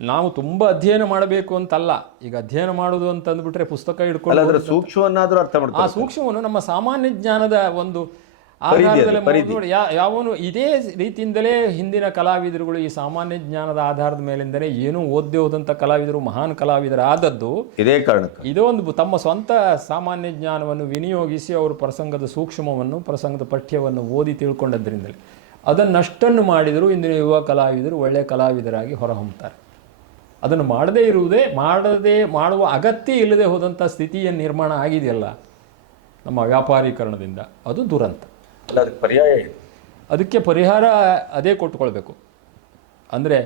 ನಾವು ತುಂಬ ಅಧ್ಯಯನ ಮಾಡಬೇಕು ಅಂತಲ್ಲ. ಈಗ ಅಧ್ಯಯನ ಮಾಡೋದು ಅಂತ ಅಂದ್ಬಿಟ್ರೆ ಪುಸ್ತಕ ಹಿಡ್ಕೊಂಡು ಸೂಕ್ಷ್ಮವನ್ನಾದ್ರೂ ಅರ್ಥ ಆ ಮಾಡ್ತಾರೆ ಸೂಕ್ಷ್ಮವನ್ನು ನಮ್ಮ ಸಾಮಾನ್ಯ ಜ್ಞಾನದ ಒಂದು ಆಧಾರದಲ್ಲಿ ಯಾವನು ಇದೇ ರೀತಿಯಿಂದಲೇ ಹಿಂದಿನ ಕಲಾವಿದರುಗಳು ಈ ಸಾಮಾನ್ಯ ಜ್ಞಾನದ ಆಧಾರದ ಮೇಲಿಂದಲೇ ಏನೂ ಓದ್ದೇ ಹೋದಂಥ ಕಲಾವಿದರು ಮಹಾನ್ ಕಲಾವಿದರಾದದ್ದು. ಇದೇ ಕಾರಣಕ್ಕೆ. ಇದೊಂದು ತಮ್ಮ ಸ್ವಂತ ಸಾಮಾನ್ಯ ಜ್ಞಾನವನ್ನು ವಿನಿಯೋಗಿಸಿ ಅವರು ಪ್ರಸಂಗದ ಸೂಕ್ಷ್ಮವನ್ನು ಪ್ರಸಂಗದ ಪಠ್ಯವನ್ನು ಓದಿ ತಿಳ್ಕೊಂಡದ್ರಿಂದಲೇ. ಅದನ್ನಷ್ಟನ್ನು ಮಾಡಿದರೂ ಇಂದಿನ ಯುವ ಕಲಾವಿದರು ಒಳ್ಳೆಯ ಕಲಾವಿದರಾಗಿ ಹೊರಹೊಮ್ಮುತ್ತಾರೆ. ಅದನ್ನು ಮಾಡದೇ ಇರುವುದೇ ಮಾಡದೇ ಮಾಡುವ ಅಗತ್ಯ ಇಲ್ಲದೆ ಹೋದಂಥ ಸ್ಥಿತಿಯನ್ನು ನಿರ್ಮಾಣ ಆಗಿದೆಯಲ್ಲ ನಮ್ಮ ವ್ಯಾಪಾರೀಕರಣದಿಂದ. ಅದು ದುರಂತ. ಅಲ್ಲ ಅದಕ್ಕೆ ಪರ್ಯಾಯ ಇದೆ ಅದಕ್ಕೆ ಪರಿಹಾರ ಅದೇ ಕೊಟ್ಟುಕೊಳ್ಬೇಕು. ಅಂದರೆ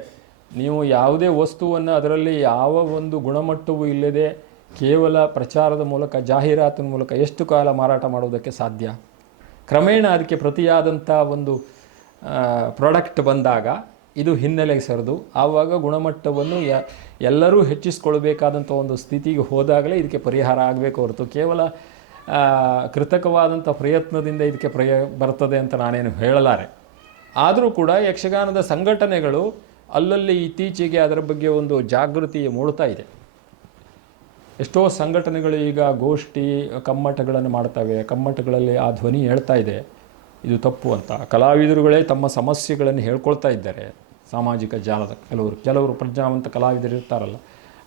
ನೀವು ಯಾವುದೇ ವಸ್ತುವನ್ನು ಅದರಲ್ಲಿ ಯಾವ ಒಂದು ಗುಣಮಟ್ಟವೂ ಇಲ್ಲದೆ ಕೇವಲ ಪ್ರಚಾರದ ಮೂಲಕ ಜಾಹೀರಾತಿನ ಮೂಲಕ ಎಷ್ಟು ಕಾಲ ಮಾರಾಟ ಮಾಡುವುದಕ್ಕೆ ಸಾಧ್ಯ? ಕ್ರಮೇಣ ಅದಕ್ಕೆ ಪ್ರತಿಯಾದಂಥ ಒಂದು ಪ್ರಾಡಕ್ಟ್ ಬಂದಾಗ ಇದು ಹಿನ್ನೆಲೆಗೆ ಸರಿದು, ಆವಾಗ ಗುಣಮಟ್ಟವನ್ನು ಯ, ಎಲ್ಲರೂ ಹೆಚ್ಚಿಸ್ಕೊಳ್ಬೇಕಾದಂಥ ಒಂದು ಸ್ಥಿತಿಗೆ ಹೋದಾಗಲೇ ಇದಕ್ಕೆ ಪರಿಹಾರ ಆಗಬೇಕು ಹೊರತು ಕೇವಲ ಕೃತಕವಾದಂಥ ಪ್ರಯತ್ನದಿಂದ ಇದಕ್ಕೆ ಪ್ರಯ, ಬರ್ತದೆ ಅಂತ ನಾನೇನು ಹೇಳಲಾರೆ. ಆದರೂ ಕೂಡ ಯಕ್ಷಗಾನದ ಸಂಘಟನೆಗಳು ಅಲ್ಲಲ್ಲಿ ಇತ್ತೀಚೆಗೆ ಅದರ ಬಗ್ಗೆ ಒಂದು ಜಾಗೃತಿ ಮೂಡ್ತಾ ಇದೆ. ಎಷ್ಟೋ ಸಂಘಟನೆಗಳು ಈಗ ಗೋಷ್ಠಿ, ಕಮ್ಮಟಗಳನ್ನು ಮಾಡ್ತವೆ, ಕಮ್ಮಟಗಳಲ್ಲಿ ಆ ಧ್ವನಿ ಹೇಳ್ತಾ ಇದೆ. ಇದು ತಪ್ಪು ಅಂತ. ಕಲಾವಿದರುಗಳೇ ತಮ್ಮ ಸಮಸ್ಯೆಗಳನ್ನು ಹೇಳ್ಕೊಳ್ತಾ ಇದ್ದಾರೆ. ಸಾಮಾಜಿಕ ಜಾಲದ ಕೆಲವರು ಕೆಲವರು ಪ್ರಜ್ಞಾವಂತ ಕಲಾವಿದರು ಇರ್ತಾರಲ್ಲ,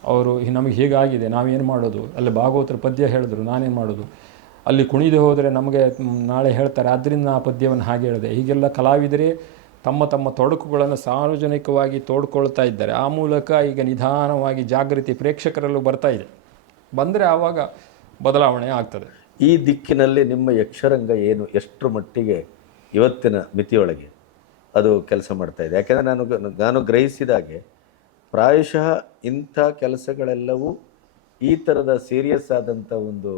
ಅವರು "ಹಿ- ನಮಗೆ ಹೀಗಾಗಿದೆ, ನಾವೇನು ಮಾಡೋದು? ಅಲ್ಲಿ ಭಾಗವತರ ಪದ್ಯ ಹೇಳಿದ್ರು, ನಾನೇನು ಮಾಡೋದು? ಅಲ್ಲಿ ಕುಣಿದು ಹೋದರೆ ನಮಗೆ ನಾಳೆ ಹೇಳ್ತಾರೆ ಆದ್ದರಿಂದ ಆ ಪದ್ಯವನ್ನು ಹಾಗೆ ಹೇಳಿದೆ. ಹೀಗೆಲ್ಲ ಕಲಾವಿದರೇ ತಮ್ಮ ತಮ್ಮ ತೊಡಕುಗಳನ್ನು ಸಾರ್ವಜನಿಕವಾಗಿ ತೋಡ್ಕೊಳ್ತಾ ಇದ್ದಾರೆ. ಆ ಮೂಲಕ ಈಗ ನಿಧಾನವಾಗಿ ಜಾಗೃತಿ ಪ್ರೇಕ್ಷಕರಲ್ಲೂ ಬರ್ತಾ ಇದೆ. ಬಂದರೆ ಆವಾಗ ಬದಲಾವಣೆ ಆಗ್ತದೆ. ಈ ದಿಕ್ಕಿನಲ್ಲಿ ನಿಮ್ಮ ಯಕ್ಷರಂಗ ಏನು ಎಷ್ಟರ ಮಟ್ಟಿಗೆ ಇವತ್ತಿನ ಮಿತಿಯೊಳಗೆ? ಅದು ಕೆಲಸ ಮಾಡ್ತಾ ಇದೆ. ಯಾಕೆಂದರೆ ನಾನು ನಾನು ಗ್ರಹಿಸಿದಾಗೆ ಪ್ರಾಯಶಃ ಇಂಥ ಕೆಲಸಗಳೆಲ್ಲವೂ ಈ ಥರದ ಸೀರಿಯಸ್ ಆದಂಥ ಒಂದು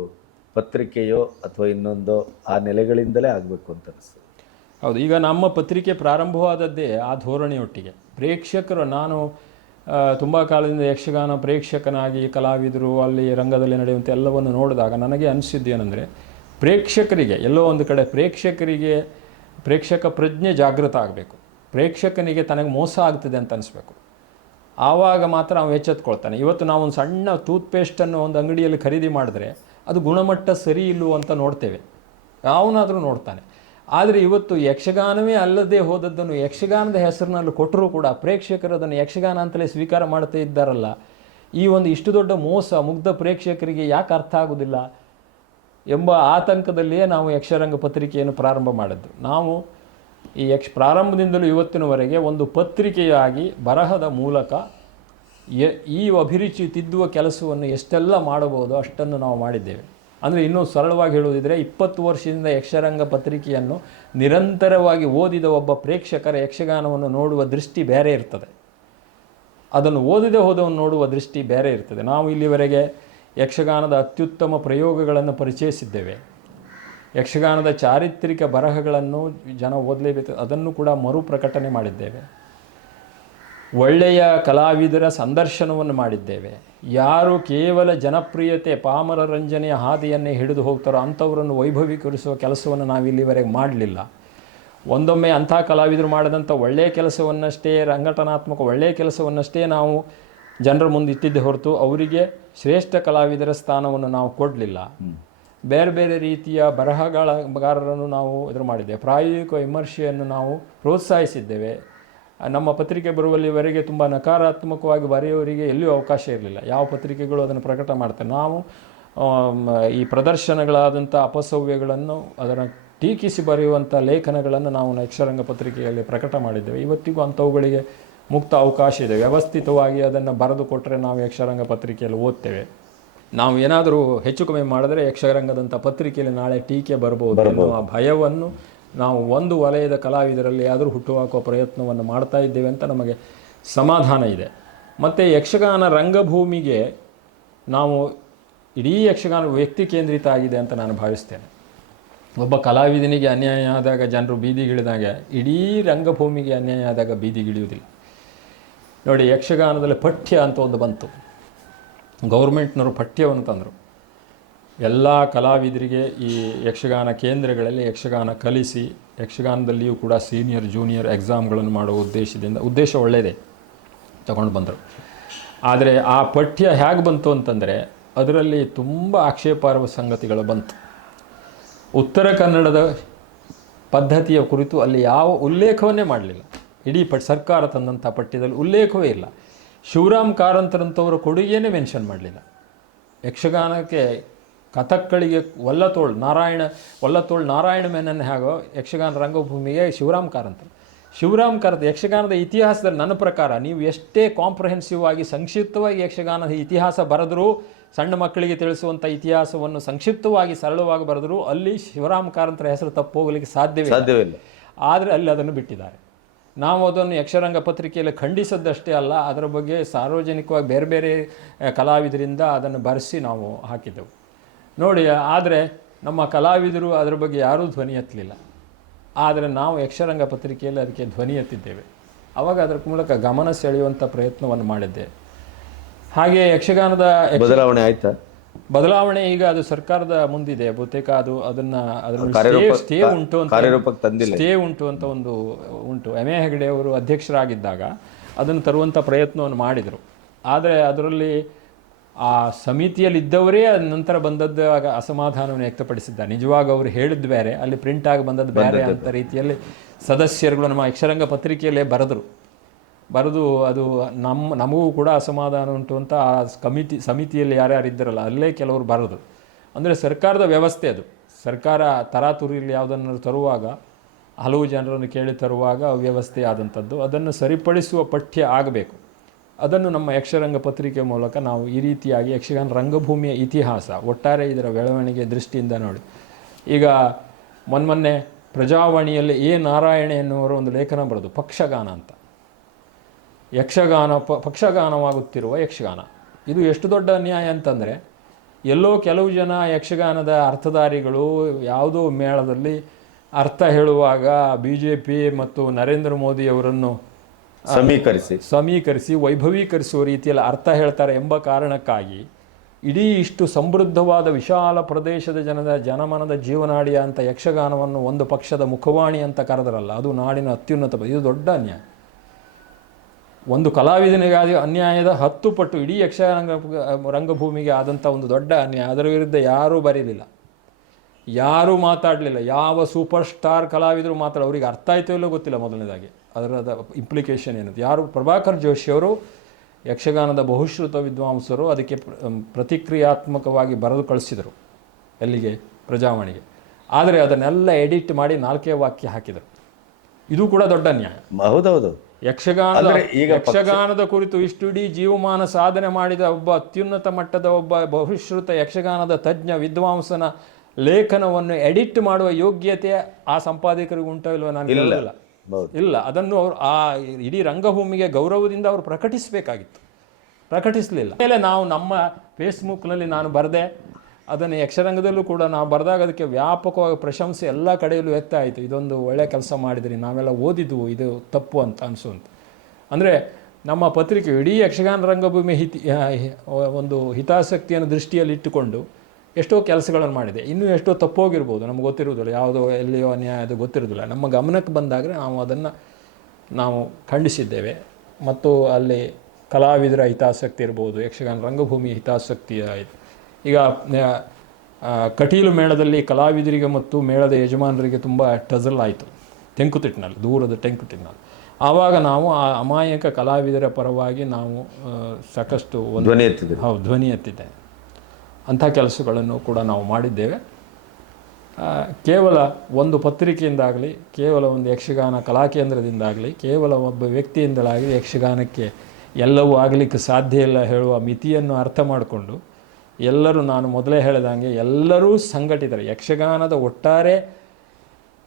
ಪತ್ರಿಕೆಯೋ ಅಥವಾ ಇನ್ನೊಂದೋ ಆ ನೆಲೆಗಳಿಂದಲೇ ಆಗಬೇಕು ಅಂತ ಅನಿಸ್ತದೆ. ಹೌದು, ಈಗ ನಮ್ಮ ಪತ್ರಿಕೆ ಪ್ರಾರಂಭವಾದದ್ದೇ ಆ ಧೋರಣೆಯೊಟ್ಟಿಗೆ. ಪ್ರೇಕ್ಷಕರು, ನಾನು ತುಂಬ ಕಾಲದಿಂದ ಯಕ್ಷಗಾನ ಪ್ರೇಕ್ಷಕನಾಗಿ ಕಲಾವಿದರು, ಅಲ್ಲಿ ರಂಗದಲ್ಲಿ ನಡೆಯುವಂಥ ಎಲ್ಲವನ್ನು ನೋಡಿದಾಗ ನನಗೆ ಅನಿಸಿದ್ದು ಏನಂದರೆ, ಪ್ರೇಕ್ಷಕರಿಗೆ, ಎಲ್ಲೋ ಒಂದು ಕಡೆ ಪ್ರೇಕ್ಷಕರಿಗೆ ಪ್ರೇಕ್ಷಕ ಪ್ರಜ್ಞೆ ಜಾಗೃತ ಆಗಬೇಕು. ಪ್ರೇಕ್ಷಕನಿಗೆ ತನಗೆ ಮೋಸ ಆಗ್ತಿದೆ ಅಂತ ಅನಿಸ್ಬೇಕು. ಆವಾಗ ಮಾತ್ರ ಅವನು ಎಚ್ಚೆತ್ಕೊಳ್ತಾನೆ. ಇವತ್ತು ನಾವು ಒಂದು ಸಣ್ಣ ಟೂತ್ಪೇಸ್ಟನ್ನು ಒಂದು ಅಂಗಡಿಯಲ್ಲಿ ಖರೀದಿ ಮಾಡಿದ್ರೆ ಅದು ಗುಣಮಟ್ಟ ಸರಿ ಇಲ್ಲವೋ ಅಂತ ನೋಡ್ತೇವೆ. ಅವನಾದರೂ ನೋಡ್ತಾನೆ. ಆದರೆ ಇವತ್ತು ಯಕ್ಷಗಾನವೇ ಅಲ್ಲದೆ ಹೋದದ್ದನ್ನು ಯಕ್ಷಗಾನದ ಹೆಸರಿನಲ್ಲಿ ಕೊಟ್ಟರೂ ಕೂಡ ಪ್ರೇಕ್ಷಕರು ಅದನ್ನು ಯಕ್ಷಗಾನ ಅಂತಲೇ ಸ್ವೀಕಾರ ಮಾಡ್ತಾ ಇದ್ದಾರಲ್ಲ, ಈ ಒಂದು ಇಷ್ಟು ದೊಡ್ಡ ಮೋಸ ಮುಗ್ಧ ಪ್ರೇಕ್ಷಕರಿಗೆ ಯಾಕೆ ಅರ್ಥ ಆಗೋದಿಲ್ಲ? ಎಂಬ ಆತಂಕದಲ್ಲಿಯೇ ನಾವು ಯಕ್ಷರಂಗ ಪತ್ರಿಕೆಯನ್ನು ಪ್ರಾರಂಭ ಮಾಡಿದ್ದು. ನಾವು ಈ ಯಕ್ಷ ಪ್ರಾರಂಭದಿಂದಲೂ ಇವತ್ತಿನವರೆಗೆ ಒಂದು ಪತ್ರಿಕೆಯಾಗಿ ಬರಹದ ಮೂಲಕ ಈ ಅಭಿರುಚಿ ತಿದ್ದುವ ಕೆಲಸವನ್ನು ಎಷ್ಟೆಲ್ಲ ಮಾಡಬಹುದು ಅಷ್ಟನ್ನು ನಾವು ಮಾಡಿದ್ದೇವೆ. ಅಂದರೆ ಇನ್ನೂ ಸರಳವಾಗಿ ಹೇಳುವುದಿದ್ರೆ ಇಪ್ಪತ್ತು ವರ್ಷದಿಂದ ಯಕ್ಷರಂಗ ಪತ್ರಿಕೆಯನ್ನು ನಿರಂತರವಾಗಿ ಓದಿದ ಒಬ್ಬ ಪ್ರೇಕ್ಷಕರ ಯಕ್ಷಗಾನವನ್ನು ನೋಡುವ ದೃಷ್ಟಿ ಬೇರೆ ಇರ್ತದೆ. ಅದನ್ನು ಓದಿದೆ ಹೋದವನ್ನು ನೋಡುವ ದೃಷ್ಟಿ ಬೇರೆ ಇರ್ತದೆ. ನಾವು ಇಲ್ಲಿವರೆಗೆ ಯಕ್ಷಗಾನದ ಅತ್ಯುತ್ತಮ ಪ್ರಯೋಗಗಳನ್ನು ಪರಿಚಯಿಸಿದ್ದೇವೆ. ಯಕ್ಷಗಾನದ ಚಾರಿತ್ರಿಕ ಬರಹಗಳನ್ನು ಜನ ಓದಲೇಬೇಕು, ಅದನ್ನು ಕೂಡ ಮರುಪ್ರಕಟಣೆ ಮಾಡಿದ್ದೇವೆ. ಒಳ್ಳೆಯ ಕಲಾವಿದರ ಸಂದರ್ಶನವನ್ನು ಮಾಡಿದ್ದೇವೆ. ಯಾರು ಕೇವಲ ಜನಪ್ರಿಯತೆ ಪಾಮರ ರಂಜನೆಯ ಹಾದಿಯನ್ನೇ ಹಿಡಿದು ಹೋಗ್ತಾರೋ ಅಂಥವರನ್ನು ವೈಭವೀಕರಿಸುವ ಕೆಲಸವನ್ನು ನಾವು ಇಲ್ಲಿವರೆಗೆ ಮಾಡಲಿಲ್ಲ. ಒಂದೊಮ್ಮೆ ಅಂಥ ಕಲಾವಿದರು ಮಾಡಿದಂಥ ಒಳ್ಳೆಯ ಕೆಲಸವನ್ನಷ್ಟೇ, ರಂಗಟನಾತ್ಮಕ ಒಳ್ಳೆಯ ಕೆಲಸವನ್ನಷ್ಟೇ ನಾವು ಜನರ ಮುಂದೆ ಇಟ್ಟಿದ್ದೆ ಹೊರತು ಅವರಿಗೆ ಶ್ರೇಷ್ಠ ಕಲಾವಿದರ ಸ್ಥಾನವನ್ನು ನಾವು ಕೊಡಲಿಲ್ಲ. ಬೇರೆ ಬೇರೆ ರೀತಿಯ ಬರಹಗಾರರನ್ನು ನಾವು ಎದುರು ಮಾಡಿದ್ದೇವೆ. ಪ್ರಾಯೋಗಿಕ ವಿಮರ್ಶೆಯನ್ನು ನಾವು ಪ್ರೋತ್ಸಾಹಿಸಿದ್ದೇವೆ. ನಮ್ಮ ಪತ್ರಿಕೆ ಬರುವಲ್ಲಿವರೆಗೆ ತುಂಬ ನಕಾರಾತ್ಮಕವಾಗಿ ಬರೆಯುವವರಿಗೆ ಎಲ್ಲಿಯೂ ಅವಕಾಶ ಇರಲಿಲ್ಲ. ಯಾವ ಪತ್ರಿಕೆಗಳು ಅದನ್ನು ಪ್ರಕಟ ಮಾಡ್ತೇವೆ ನಾವು ಈ ಪ್ರದರ್ಶನಗಳಾದಂಥ ಅಪಸವ್ಯಗಳನ್ನು ಅದನ್ನು ಟೀಕಿಸಿ ಬರೆಯುವಂಥ ಲೇಖನಗಳನ್ನು ನಾವು ನಕ್ಷರಂಗ ಪತ್ರಿಕೆಯಲ್ಲಿ ಪ್ರಕಟ ಮಾಡಿದ್ದೇವೆ. ಇವತ್ತಿಗೂ ಅಂಥವುಗಳಿಗೆ ಮುಕ್ತ ಅವಕಾಶ ಇದೆ. ವ್ಯವಸ್ಥಿತವಾಗಿ ಅದನ್ನು ಬರೆದು ಕೊಟ್ಟರೆ ನಾವು ಯಕ್ಷರಂಗ ಪತ್ರಿಕೆಯಲ್ಲಿ ಓದ್ತೇವೆ. ನಾವು ಏನಾದರೂ ಹೆಚ್ಚು ಕಮ್ಮಿ ಮಾಡಿದ್ರೆ ಯಕ್ಷರಂಗದಂಥ ಪತ್ರಿಕೆಯಲ್ಲಿ ನಾಳೆ ಟೀಕೆ ಬರ್ಬೋದು ಅನ್ನುವ ಭಯವನ್ನು ನಾವು ಒಂದು ವಲಯದ ಕಲಾವಿದರಲ್ಲಿ ಆದರೂ ಹುಟ್ಟುಹಾಕುವ ಪ್ರಯತ್ನವನ್ನು ಮಾಡ್ತಾ ಇದ್ದೇವೆ ಅಂತ ನಮಗೆ ಸಮಾಧಾನ ಇದೆ. ಮತ್ತು ಯಕ್ಷಗಾನ ರಂಗಭೂಮಿಗೆ ನಾವು ಇಡೀ ಯಕ್ಷಗಾನ ವ್ಯಕ್ತಿ ಕೇಂದ್ರಿತ ಆಗಿದೆ ಅಂತ ನಾನು ಭಾವಿಸ್ತೇನೆ. ಒಬ್ಬ ಕಲಾವಿದನಿಗೆ ಅನ್ಯಾಯ ಆದಾಗ ಜನರು ಬೀದಿಗಿಳಿದಾಗ ಇಡೀ ರಂಗಭೂಮಿಗೆ ಅನ್ಯಾಯ ಆದಾಗ ಬೀದಿಗಿಳಿಯುವುದಿಲ್ಲ. ನೋಡಿ, ಯಕ್ಷಗಾನದಲ್ಲಿ ಪಠ್ಯ ಅಂತ ಒಂದು ಬಂತು. ಗೌರ್ಮೆಂಟ್ನವರು ಪಠ್ಯವನ್ನು ತಂದರು. ಎಲ್ಲ ಕಲಾವಿದರಿಗೆ ಈ ಯಕ್ಷಗಾನ ಕೇಂದ್ರಗಳಲ್ಲಿ ಯಕ್ಷಗಾನ ಕಲಿಸಿ, ಯಕ್ಷಗಾನದಲ್ಲಿಯೂ ಕೂಡ ಸೀನಿಯರ್, ಜೂನಿಯರ್ ಎಕ್ಸಾಮ್ಗಳನ್ನು ಮಾಡುವ ಉದ್ದೇಶದಿಂದ, ಉದ್ದೇಶ ಒಳ್ಳೆಯದೇ ತಗೊಂಡು ಬಂದರು. ಆದರೆ ಆ ಪಠ್ಯ ಹೇಗೆ ಬಂತು ಅಂತಂದರೆ, ಅದರಲ್ಲಿ ತುಂಬ ಆಕ್ಷೇಪಾರ್ಹ ಸಂಗತಿಗಳು ಬಂತು. ಉತ್ತರ ಕನ್ನಡದ ಪದ್ಧತಿಯ ಕುರಿತು ಅಲ್ಲಿ ಯಾವ ಉಲ್ಲೇಖವನ್ನೇ ಮಾಡಲಿಲ್ಲ. ಇಡೀ ಪಟ್ ಸರ್ಕಾರ ತಂದಂಥ ಪಠ್ಯದಲ್ಲಿ ಉಲ್ಲೇಖವೇ ಇಲ್ಲ. ಶಿವರಾಮ್ ಕಾರಂತರಂಥವರ ಕೊಡುಗೆಯೇ ಮೆನ್ಷನ್ ಮಾಡಲಿಲ್ಲ. ಯಕ್ಷಗಾನಕ್ಕೆ ಕಥಕ್ಕಳಿಗೆ ವಲ್ಲತೋಳ್ ನಾರಾಯಣ ವಲ್ಲತೋಳ್ ನಾರಾಯಣ ಮೆನನ್ ಹೇಗೋ ಯಕ್ಷಗಾನ ರಂಗಭೂಮಿಗೆ ಶಿವರಾಮ್ ಕಾರಂತರು. ಶಿವರಾಮ್ ಕಾರಂತ ಯಕ್ಷಗಾನದ ಇತಿಹಾಸದಲ್ಲಿ ನನ್ನ ಪ್ರಕಾರ ನೀವು ಎಷ್ಟೇ ಕಾಂಪ್ರಹೆನ್ಸಿವ್ ಆಗಿ ಸಂಕ್ಷಿಪ್ತವಾಗಿ ಯಕ್ಷಗಾನದ ಇತಿಹಾಸ ಬರೆದರೂ ಸಣ್ಣ ಮಕ್ಕಳಿಗೆ ತಿಳಿಸುವಂಥ ಇತಿಹಾಸವನ್ನು ಸಂಕ್ಷಿಪ್ತವಾಗಿ ಸರಳವಾಗಿ ಬರೆದರೂ ಅಲ್ಲಿ ಶಿವರಾಮ್ ಕಾರಂತರ ಹೆಸರು ತಪ್ಪು ಹೋಗಲಿಕ್ಕೆ ಸಾಧ್ಯವೇ. ಸಾಧ್ಯವಿಲ್ಲ ಆದರೆ ಅಲ್ಲಿ ಅದನ್ನು ಬಿಟ್ಟಿದ್ದಾರೆ. ನಾವು ಅದನ್ನು ಯಕ್ಷರಂಗ ಪತ್ರಿಕೆಯಲ್ಲಿ ಖಂಡಿಸದ್ದಷ್ಟೇ ಅಲ್ಲ, ಅದರ ಬಗ್ಗೆ ಸಾರ್ವಜನಿಕವಾಗಿ ಬೇರೆ ಬೇರೆ ಕಲಾವಿದರಿಂದ ಅದನ್ನು ಬರೆಸಿ ನಾವು ಹಾಕಿದ್ದೆವು ನೋಡಿ, ಆದರೆ ನಮ್ಮ ಕಲಾವಿದರು ಅದರ ಬಗ್ಗೆ ಯಾರೂ ಧ್ವನಿ ಎತ್ತಲಿಲ್ಲ. ಆದರೆ ನಾವು ಯಕ್ಷರಂಗ ಪತ್ರಿಕೆಯಲ್ಲಿ ಅದಕ್ಕೆ ಧ್ವನಿ ಎತ್ತಿದ್ದೇವೆ. ಅವಾಗ ಅದರ ಮೂಲಕ ಗಮನ ಸೆಳೆಯುವಂಥ ಪ್ರಯತ್ನವನ್ನು ಮಾಡಿದ್ದೆ. ಹಾಗೆ ಯಕ್ಷಗಾನದ ಬದಲಾವಣೆ ಆಯ್ತಾ? ಬದಲಾವಣೆ ಈಗ ಅದು ಸರ್ಕಾರದ ಮುಂದಿದೆ. ಬಹುತೇಕ ಅದು ಅದನ್ನ ಸ್ಟೇ ಉಂಟು ಅಂತ ಸ್ಟೇ ಉಂಟು ಅಂತ ಒಂದು ಉಂಟು. M A. ಹೆಗಡೆ ಅವರು ಅಧ್ಯಕ್ಷರಾಗಿದ್ದಾಗ ಅದನ್ನು ತರುವಂಥ ಪ್ರಯತ್ನವನ್ನು ಮಾಡಿದರು. ಆದರೆ ಅದರಲ್ಲಿ ಆ ಸಮಿತಿಯಲ್ಲಿದ್ದವರೇ ಅದ್ ನಂತರ ಬಂದದ್ದು ಆಗ ಅಸಮಾಧಾನವನ್ನು ವ್ಯಕ್ತಪಡಿಸಿದ್ದಾರೆ. ನಿಜವಾಗ ಅವರು ಹೇಳಿದ್ದು ಬೇರೆ. ಅಲ್ಲಿ ಪ್ರಿಂಟ್ ಆಗಿ ಬಂದದ್ದು ಬೇರೆ ಅಂತ ರೀತಿಯಲ್ಲಿ ಸದಸ್ಯರುಗಳು ನಮ್ಮ ಯಕ್ಷರಂಗ ಪತ್ರಿಕೆಯಲ್ಲೇ ಬರೆದರು. ಬರೆದು ಅದು ನಮ್ಮ, ನಮಗೂ ಕೂಡ ಅಸಮಾಧಾನ ಉಂಟು ಅಂತ ಆ ಕಮಿಟಿ, ಸಮಿತಿಯಲ್ಲಿ ಯಾರ್ಯಾರು ಇದ್ದಾರಲ್ಲ ಅಲ್ಲೇ ಕೆಲವರು ಬರೋದು. ಅಂದರೆ ಸರ್ಕಾರದ ವ್ಯವಸ್ಥೆ ಅದು. ಸರ್ಕಾರ ತರಾತುರಿಯಲ್ಲಿ ಯಾವುದನ್ನು ತರುವಾಗ, ಹಲವು ಜನರನ್ನು ಕೇಳಿ ತರುವಾಗ ವ್ಯವಸ್ಥೆ ಆದಂಥದ್ದು ಅದನ್ನು ಸರಿಪಡಿಸುವ ಪಠ್ಯ ಆಗಬೇಕು. ಅದನ್ನು ನಮ್ಮ ಯಕ್ಷರಂಗ ಪತ್ರಿಕೆ ಮೂಲಕ ನಾವು ಈ ರೀತಿಯಾಗಿ ಯಕ್ಷಗಾನ ರಂಗಭೂಮಿಯ ಇತಿಹಾಸ, ಒಟ್ಟಾರೆ ಇದರ ಬೆಳವಣಿಗೆ ದೃಷ್ಟಿಯಿಂದ ನೋಡಿ. ಈಗ ಮೊನ್ಮೊನ್ನೆ ಪ್ರಜಾವಾಣಿಯಲ್ಲಿ ಎ ನಾರಾಯಣ ಎನ್ನುವರು ಒಂದು ಲೇಖನ ಬರೆದು, ಪಕ್ಷಗಾನ ಅಂತ. ಯಕ್ಷಗಾನ ಪ ಪಕ್ಷಗಾನವಾಗುತ್ತಿರುವ ಯಕ್ಷಗಾನ. ಇದು ಎಷ್ಟು ದೊಡ್ಡ ಅನ್ಯಾಯ ಅಂತಂದರೆ ಎಲ್ಲೋ ಕೆಲವು ಜನ ಯಕ್ಷಗಾನದ ಅರ್ಥಧಾರಿಗಳು ಯಾವುದೋ ಮೇಳದಲ್ಲಿ ಅರ್ಥ ಹೇಳುವಾಗ ಬಿ ಜೆ ಪಿ ಮತ್ತು ನರೇಂದ್ರ ಮೋದಿಯವರನ್ನು ಸಮೀಕರಿಸಿ. ಸಮೀಕರಿಸಿ ವೈಭವೀಕರಿಸುವ ರೀತಿಯಲ್ಲಿ ಅರ್ಥ ಹೇಳ್ತಾರೆ ಎಂಬ ಕಾರಣಕ್ಕಾಗಿ ಇಡೀ ಇಷ್ಟು ಸಮೃದ್ಧವಾದ ವಿಶಾಲ ಪ್ರದೇಶದ ಜನದ ಜನಮನದ ಜೀವನಾಡಿಯ ಅಂತ ಯಕ್ಷಗಾನವನ್ನು ಒಂದು ಪಕ್ಷದ ಮುಖವಾಣಿ ಅಂತ ಕರೆದರಲ್ಲ ಅದು ನಾಡಿನ ಅತ್ಯುನ್ನತ ಇದು ದೊಡ್ಡ ಅನ್ಯಾಯ. ಒಂದು ಕಲಾವಿದನಿಗಾಗಿ ಅನ್ಯಾಯದ ಹತ್ತು ಪಟ್ಟು ಇಡೀ ಯಕ್ಷಗಾನ ರಂಗಭೂಮಿಗೆ ಆದಂಥ ಒಂದು ದೊಡ್ಡ ಅನ್ಯಾಯ. ಅದರ ವಿರುದ್ಧ ಯಾರೂ ಬರೀಲಿಲ್ಲ ಯಾರೂ ಮಾತಾಡಲಿಲ್ಲ. ಯಾವ ಸೂಪರ್ ಸ್ಟಾರ್ ಕಲಾವಿದರು ಮಾತಾಡ ಅವರಿಗೆ ಅರ್ಥ ಆಯ್ತೋ ಇಲ್ಲೋ ಗೊತ್ತಿಲ್ಲ ಮೊದಲನೇದಾಗಿ. ಅದರದ ಇಂಪ್ಲಿಕೇಶನ್ ಏನು ಯಾರು? ಪ್ರಭಾಕರ್ ಜೋಶಿಯವರು ಯಕ್ಷಗಾನದ ಬಹುಶ್ರುತ ವಿದ್ವಾಂಸರು ಅದಕ್ಕೆ ಪ್ರ- ಪ್ರತಿಕ್ರಿಯಾತ್ಮಕವಾಗಿ ಬರೆದು ಕಳಿಸಿದರು ಎಲ್ಲಿಗೆ? ಪ್ರಜಾವಾಣಿಗೆ. ಆದರೆ ಅದನ್ನೆಲ್ಲ ಎಡಿಟ್ ಮಾಡಿ ನಾಲ್ಕೇ ವಾಕ್ಯ ಹಾಕಿದರು. ಇದು ಕೂಡ ದೊಡ್ಡ ನ್ಯಾಯ ಹೌದೌದು. ಯಕ್ಷಗಾನದ ಈಗ ಯಕ್ಷಗಾನದ ಕುರಿತು ಇಷ್ಟು ಇಡೀ ಜೀವಮಾನ ಸಾಧನೆ ಮಾಡಿದ ಒಬ್ಬ ಅತ್ಯುನ್ನತ ಮಟ್ಟದ ಒಬ್ಬ ಬಹುಶ್ರುತ ಯಕ್ಷಗಾನದ ತಜ್ಞ ವಿದ್ವಾಂಸನ ಲೇಖನವನ್ನು ಎಡಿಟ್ ಮಾಡುವ ಯೋಗ್ಯತೆ ಆ ಸಂಪಾದಕರಿಗೆ ಉಂಟೋ ಇಲ್ವೋ ನಾನು ಹೇಳೋದಿಲ್ಲ ಇಲ್ಲ ಅದನ್ನು ಅವರು ಆ ಇಡೀ ರಂಗಭೂಮಿಗೆ ಗೌರವದಿಂದ ಅವರು ಪ್ರಕಟಿಸಬೇಕಾಗಿತ್ತು. ಪ್ರಕಟಿಸಲಿಲ್ಲ. ಮೇಲೆ ನಾವು ನಮ್ಮ ಫೇಸ್ಬುಕ್ನಲ್ಲಿ ನಾನು ಬರೆದೆ ಅದನ್ನು ಯಕ್ಷರಂಗದಲ್ಲೂ ಕೂಡ ನಾವು ಬರೆದಾಗ ಅದಕ್ಕೆ ವ್ಯಾಪಕವಾಗಿ ಪ್ರಶಂಸೆ ಎಲ್ಲ ಕಡೆಯಲ್ಲೂ ಎತ್ತಾಯಿತು ಇದೊಂದು ಒಳ್ಳೆಯ ಕೆಲಸ ಮಾಡಿದ್ರಿ, ನಾವೆಲ್ಲ ಓದಿದ್ವು, ಇದು ತಪ್ಪು ಅಂತ ಅನಿಸುವಂತ ಅಂದರೆ ನಮ್ಮ ಪತ್ರಿಕೆ ಇಡೀ ಯಕ್ಷಗಾನ ರಂಗಭೂಮಿ ಹಿತಿ ಒಂದು ಹಿತಾಸಕ್ತಿಯನ್ನು ದೃಷ್ಟಿಯಲ್ಲಿ ಇಟ್ಟುಕೊಂಡು ಎಷ್ಟೋ ಕೆಲಸಗಳನ್ನು ಮಾಡಿದೆ. ಇನ್ನೂ ಎಷ್ಟೋ ತಪ್ಪೋಗಿರ್ಬೋದು, ನಮ್ಗೆ ಗೊತ್ತಿರೋದಿಲ್ಲ ಯಾವುದೋ ಎಲ್ಲಿಯೋ ಅನ್ಯಾಯ ಅದು ಗೊತ್ತಿರೋದಿಲ್ಲ ನಮ್ಮ ಗಮನಕ್ಕೆ ಬಂದಾಗ ನಾವು ಅದನ್ನು ನಾವು ಖಂಡಿಸಿದ್ದೇವೆ. ಮತ್ತು ಅಲ್ಲಿ ಕಲಾವಿದರ ಹಿತಾಸಕ್ತಿ ಇರ್ಬೋದು, ಯಕ್ಷಗಾನ ರಂಗಭೂಮಿ ಹಿತಾಸಕ್ತಿ ಆಯಿತು ಈಗ ಕಟೀಲು ಮೇಳದಲ್ಲಿ ಕಲಾವಿದರಿಗೆ ಮತ್ತು ಮೇಳದ ಯಜಮಾನರಿಗೆ ತುಂಬ ಟಜಲ್ ಆಯಿತು ತೆಂಕುತಿಟ್ಟಿನಲ್ಲಿ ದೂರದ ತೆಂಕುತಿಟ್ಟಿನಲ್ಲಿ ಆವಾಗ ನಾವು ಆ ಅಮಾಯಕ ಕಲಾವಿದರ ಪರವಾಗಿ ನಾವು ಸಾಕಷ್ಟು ಒಂದು ಧ್ವನಿ ಎತ್ತಿದ್ದೆ ಹೌದು ಧ್ವನಿ ಎತ್ತಿದೆ ಅಂಥ ಕೆಲಸಗಳನ್ನು ಕೂಡ ನಾವು ಮಾಡಿದ್ದೇವೆ. ಕೇವಲ ಒಂದು ಪತ್ರಿಕೆಯಿಂದಾಗಲಿ ಕೇವಲ ಒಂದು ಯಕ್ಷಗಾನ ಕಲಾಕೇಂದ್ರದಿಂದಾಗಲಿ ಕೇವಲ ಒಬ್ಬ ವ್ಯಕ್ತಿಯಿಂದಲಾಗಲಿ ಯಕ್ಷಗಾನಕ್ಕೆ ಎಲ್ಲವೂ ಆಗಲಿಕ್ಕೆ ಸಾಧ್ಯ ಇಲ್ಲ ಹೇಳುವ ಮಿತಿಯನ್ನು ಅರ್ಥ ಮಾಡಿಕೊಂಡು ಎಲ್ಲರೂ ನಾನು ಮೊದಲೇ ಹೇಳಿದಂಗೆ ಎಲ್ಲರೂ ಸಂಘಟಿತರು. ಯಕ್ಷಗಾನದ ಒಟ್ಟಾರೆ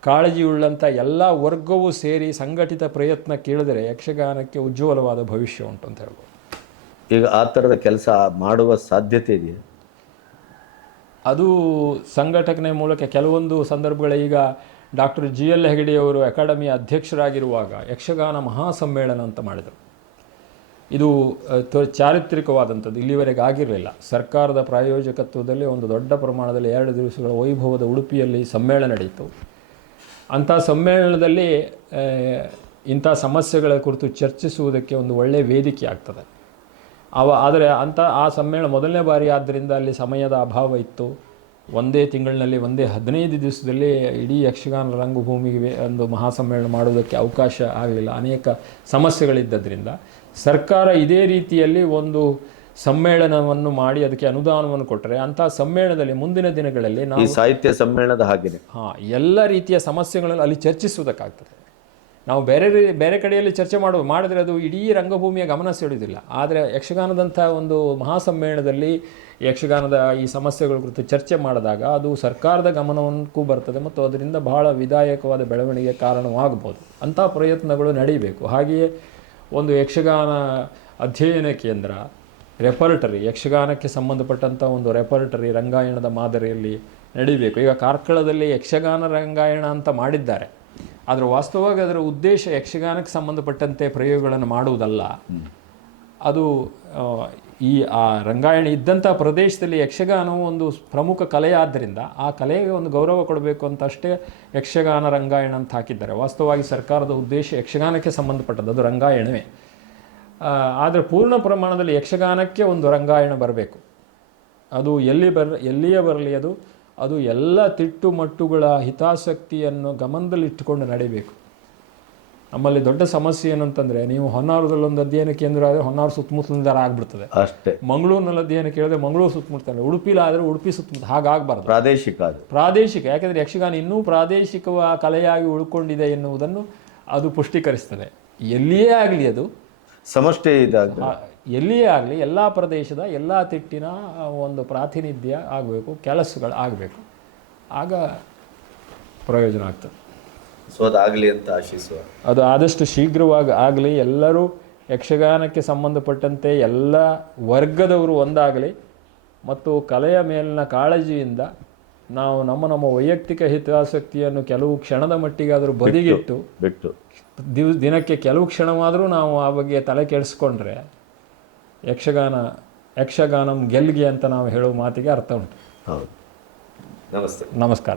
ಕಾಳಜಿಯುಳ್ಳಂಥ ಎಲ್ಲ ವರ್ಗವೂ ಸೇರಿ ಸಂಘಟಿತ ಪ್ರಯತ್ನ ಕೇಳಿದರೆ ಯಕ್ಷಗಾನಕ್ಕೆ ಉಜ್ವಲವಾದ ಭವಿಷ್ಯ ಉಂಟು ಅಂತ ಹೇಳ್ಬೋದು. ಈಗ ಆ ಥರದ ಕೆಲಸ ಮಾಡುವ ಸಾಧ್ಯತೆ ಇದೆಯಾ? ಅದು ಸಂಘಟನೆ ಮೂಲಕ ಕೆಲವೊಂದು ಸಂದರ್ಭಗಳ ಈಗ ಡಾಕ್ಟರ್ ಜಿ ಎಲ್ ಹೆಗಡೆಯವರು ಅಕಾಡೆಮಿಯ ಅಧ್ಯಕ್ಷರಾಗಿರುವಾಗ ಯಕ್ಷಗಾನ ಮಹಾಸಮ್ಮೇಳನ ಅಂತ ಮಾಡಿದರು. ಇದು ಚಾರಿತ್ರಿಕವಾದಂಥದ್ದು, ಇಲ್ಲಿವರೆಗೆ ಆಗಿರಲಿಲ್ಲ. ಸರ್ಕಾರದ ಪ್ರಾಯೋಜಕತ್ವದಲ್ಲಿ ಒಂದು ದೊಡ್ಡ ಪ್ರಮಾಣದಲ್ಲಿ ಎರಡು ದಿವಸಗಳ ವೈಭವದ ಉಡುಪಿಯಲ್ಲಿ ಸಮ್ಮೇಳನ ನಡೆಯಿತು ಅಂಥ ಸಮ್ಮೇಳನದಲ್ಲಿ ಇಂಥ ಸಮಸ್ಯೆಗಳ ಕುರಿತು ಚರ್ಚಿಸುವುದಕ್ಕೆ ಒಂದು ಒಳ್ಳೆಯ ವೇದಿಕೆ ಆಗ್ತದೆ. ಅವ, ಆದರೆ ಅಂಥ, ಆ ಸಮ್ಮೇಳನ ಮೊದಲನೇ ಬಾರಿ ಆದ್ದರಿಂದ ಅಲ್ಲಿ ಸಮಯದ ಅಭಾವ ಇತ್ತು. ಒಂದೇ ತಿಂಗಳಿನಲ್ಲಿ ಒಂದೇ ಹದಿನೈದು ದಿವಸದಲ್ಲಿ ಇಡೀ ಯಕ್ಷಗಾನ ರಂಗಭೂಮಿಗೆ ಒಂದು ಮಹಾಸಮ್ಮೇಳನ ಮಾಡುವುದಕ್ಕೆ ಅವಕಾಶ ಆಗಲಿಲ್ಲ. ಅನೇಕ ಸಮಸ್ಯೆಗಳಿದ್ದದ್ರಿಂದ. ಸರ್ಕಾರ ಇದೇ ರೀತಿಯಲ್ಲಿ ಒಂದು ಸಮ್ಮೇಳನವನ್ನು ಮಾಡಿ ಅದಕ್ಕೆ ಅನುದಾನವನ್ನು ಕೊಟ್ಟರೆ ಅಂತಹ ಸಮ್ಮೇಳನದಲ್ಲಿ ಮುಂದಿನ ದಿನಗಳಲ್ಲಿ ನಾವು ಸಾಹಿತ್ಯ ಸಮ್ಮೇಳನದ ಹಾಗೆ ಹಾ ಎಲ್ಲ ರೀತಿಯ ಸಮಸ್ಯೆಗಳನ್ನು ಅಲ್ಲಿ ಚರ್ಚಿಸುವುದಕ್ಕಾಗ್ತದೆ. ನಾವು ಬೇರೆ ಬೇರೆ ಕಡೆಯಲ್ಲಿ ಚರ್ಚೆ ಮಾಡುವ ಮಾಡಿದ್ರೆ ಅದು ಇಡೀ ರಂಗಭೂಮಿಯ ಗಮನ ಸೆಳೆಯುವುದಿಲ್ಲ ಆದರೆ ಯಕ್ಷಗಾನದಂಥ ಒಂದು ಮಹಾಸಮ್ಮೇಳನದಲ್ಲಿ ಯಕ್ಷಗಾನದ ಈ ಸಮಸ್ಯೆಗಳ ಕುರಿತು ಚರ್ಚೆ ಮಾಡಿದಾಗ ಅದು ಸರ್ಕಾರದ ಗಮನಕ್ಕೂ ಬರ್ತದೆ ಮತ್ತು ಅದರಿಂದ ಬಹಳ ವಿದಾಯಕವಾದ ಬೆಳವಣಿಗೆ ಕಾರಣವಾಗಬಹುದು ಅಂಥ ಪ್ರಯತ್ನಗಳು ನಡೀಬೇಕು. ಹಾಗೆಯೇ ಒಂದು ಯಕ್ಷಗಾನ ಅಧ್ಯಯನ ಕೇಂದ್ರ ರೆಪರ್ಟರಿ ಯಕ್ಷಗಾನಕ್ಕೆ ಸಂಬಂಧಪಟ್ಟಂಥ ಒಂದು ರೆಪರ್ಟರಿ ರಂಗಾಯಣದ ಮಾದರಿಯಲ್ಲಿ ನಡೀಬೇಕು. ಈಗ ಕಾರ್ಕಳದಲ್ಲಿ ಯಕ್ಷಗಾನ ರಂಗಾಯಣ ಅಂತ ಮಾಡಿದ್ದಾರೆ. ಆದರೆ ವಾಸ್ತವವಾಗಿ ಅದರ ಉದ್ದೇಶ ಯಕ್ಷಗಾನಕ್ಕೆ ಸಂಬಂಧಪಟ್ಟಂತೆ ಪ್ರಯೋಗಗಳನ್ನು ಮಾಡುವುದಲ್ಲ. ಅದು ಈ, ಆ ರಂಗಾಯಣ ಇದ್ದಂಥ ಪ್ರದೇಶದಲ್ಲಿ ಯಕ್ಷಗಾನವು ಒಂದು ಪ್ರಮುಖ ಕಲೆಯಾದ್ದರಿಂದ ಆ ಕಲೆಗೆ ಒಂದು ಗೌರವ ಕೊಡಬೇಕು ಅಂತ ಅಷ್ಟೇ ಯಕ್ಷಗಾನ ರಂಗಾಯಣ ಅಂತ ಹಾಕಿದ್ದಾರೆ. ವಾಸ್ತವವಾಗಿ ಸರ್ಕಾರದ ಉದ್ದೇಶ ಯಕ್ಷಗಾನಕ್ಕೆ ಸಂಬಂಧಪಟ್ಟದ್ದು, ಅದು ರಂಗಾಯಣವೇ. ಆದರೆ ಪೂರ್ಣ ಪ್ರಮಾಣದಲ್ಲಿ ಯಕ್ಷಗಾನಕ್ಕೆ ಒಂದು ರಂಗಾಯಣ ಬರಬೇಕು. ಅದು ಎಲ್ಲಿ ಬರ, ಎಲ್ಲಿಯೇ ಬರಲಿ ಅದು ಅದು ಎಲ್ಲ ತಿಟ್ಟು ಮಟ್ಟುಗಳ ಹಿತಾಸಕ್ತಿಯನ್ನು ಗಮನದಲ್ಲಿಟ್ಟುಕೊಂಡು ನಡೀಬೇಕು ನಮ್ಮಲ್ಲಿ ದೊಡ್ಡ ಸಮಸ್ಯೆ ಏನು ಅಂತಂದರೆ ನೀವು ಹೊನ್ನಾವರದಲ್ಲಿ ಒಂದು ಅಧ್ಯಯನ ಕೇಂದ್ರ ಆದರೆ ಹೊನ್ನಾವರ ಸುತ್ತಮುತ್ತಲಿಂದ ಆಗ್ಬಿಡ್ತದೆ. ಅಷ್ಟೇ. ಮಂಗಳೂರಿನಲ್ಲಿ ಅಧ್ಯಯನ ಕೇಳಿದ್ರೆ ಮಂಗಳೂರು ಸುತ್ತಮುತ್ತ ಉಡುಪಿಲಿ ಆದರೆ ಉಡುಪಿ ಸುತ್ತಮುತ್ತ ಹಾಗಾಗಬಾರ್ದು ಪ್ರಾದೇಶಿಕ ಪ್ರಾದೇಶಿಕ ಯಾಕೆಂದರೆ ಯಕ್ಷಗಾನ ಇನ್ನೂ ಪ್ರಾದೇಶಿಕ ಕಲೆಯಾಗಿ ಉಳ್ಕೊಂಡಿದೆ ಎನ್ನುವುದನ್ನು ಅದು ಪುಷ್ಟೀಕರಿಸ್ತದೆ. ಎಲ್ಲಿಯೇ ಆಗಲಿ ಅದು. ಸಮಷ್ಟಿ ಇದಾಗ ಎಲ್ಲಿಯೇ ಆಗಲಿ ಎಲ್ಲ ಪ್ರದೇಶದ ಎಲ್ಲ ತಿಟ್ಟಿನ ಒಂದು ಪ್ರಾತಿನಿಧ್ಯ ಆಗಬೇಕು ಕೆಲಸಗಳು ಆಗಬೇಕು. ಆಗ ಪ್ರಯೋಜನ ಆಗ್ತದೆ. ಸೊ ಅದಾಗಲಿ ಅಂತ ಆಶಿಸುವ. ಅದು ಆದಷ್ಟು ಶೀಘ್ರವಾಗಿ ಆಗಲಿ ಎಲ್ಲರೂ ಯಕ್ಷಗಾನಕ್ಕೆ ಸಂಬಂಧಪಟ್ಟಂತೆ ಎಲ್ಲ ವರ್ಗದವರು ಒಂದಾಗಲಿ ಮತ್ತು ಕಲೆಯ ಮೇಲಿನ ಕಾಳಜಿಯಿಂದ ನಾವು ನಮ್ಮ ನಮ್ಮ ವೈಯಕ್ತಿಕ ಹಿತಾಸಕ್ತಿಯನ್ನು ಕೆಲವು ಕ್ಷಣದ ಮಟ್ಟಿಗಾದರೂ ಬದಿಗಿಟ್ಟು ಬಿಟ್ಟು. ದಿವ್ ದಿನಕ್ಕೆ ಕೆಲವು ಕ್ಷಣವಾದರೂ ನಾವು ಆ ಬಗ್ಗೆ ತಲೆ ಕೆಡಿಸ್ಕೊಂಡ್ರೆ ಯಕ್ಷಗಾನ ಯಕ್ಷಗಾನಂ ಗೆಲ್ಗೆ ಅಂತ ನಾವು ಹೇಳೋ ಮಾತಿಗೆ ಅರ್ಥ ಉಂಟು. ಹೌದು. ನಮಸ್ತೆ. ನಮಸ್ಕಾರ.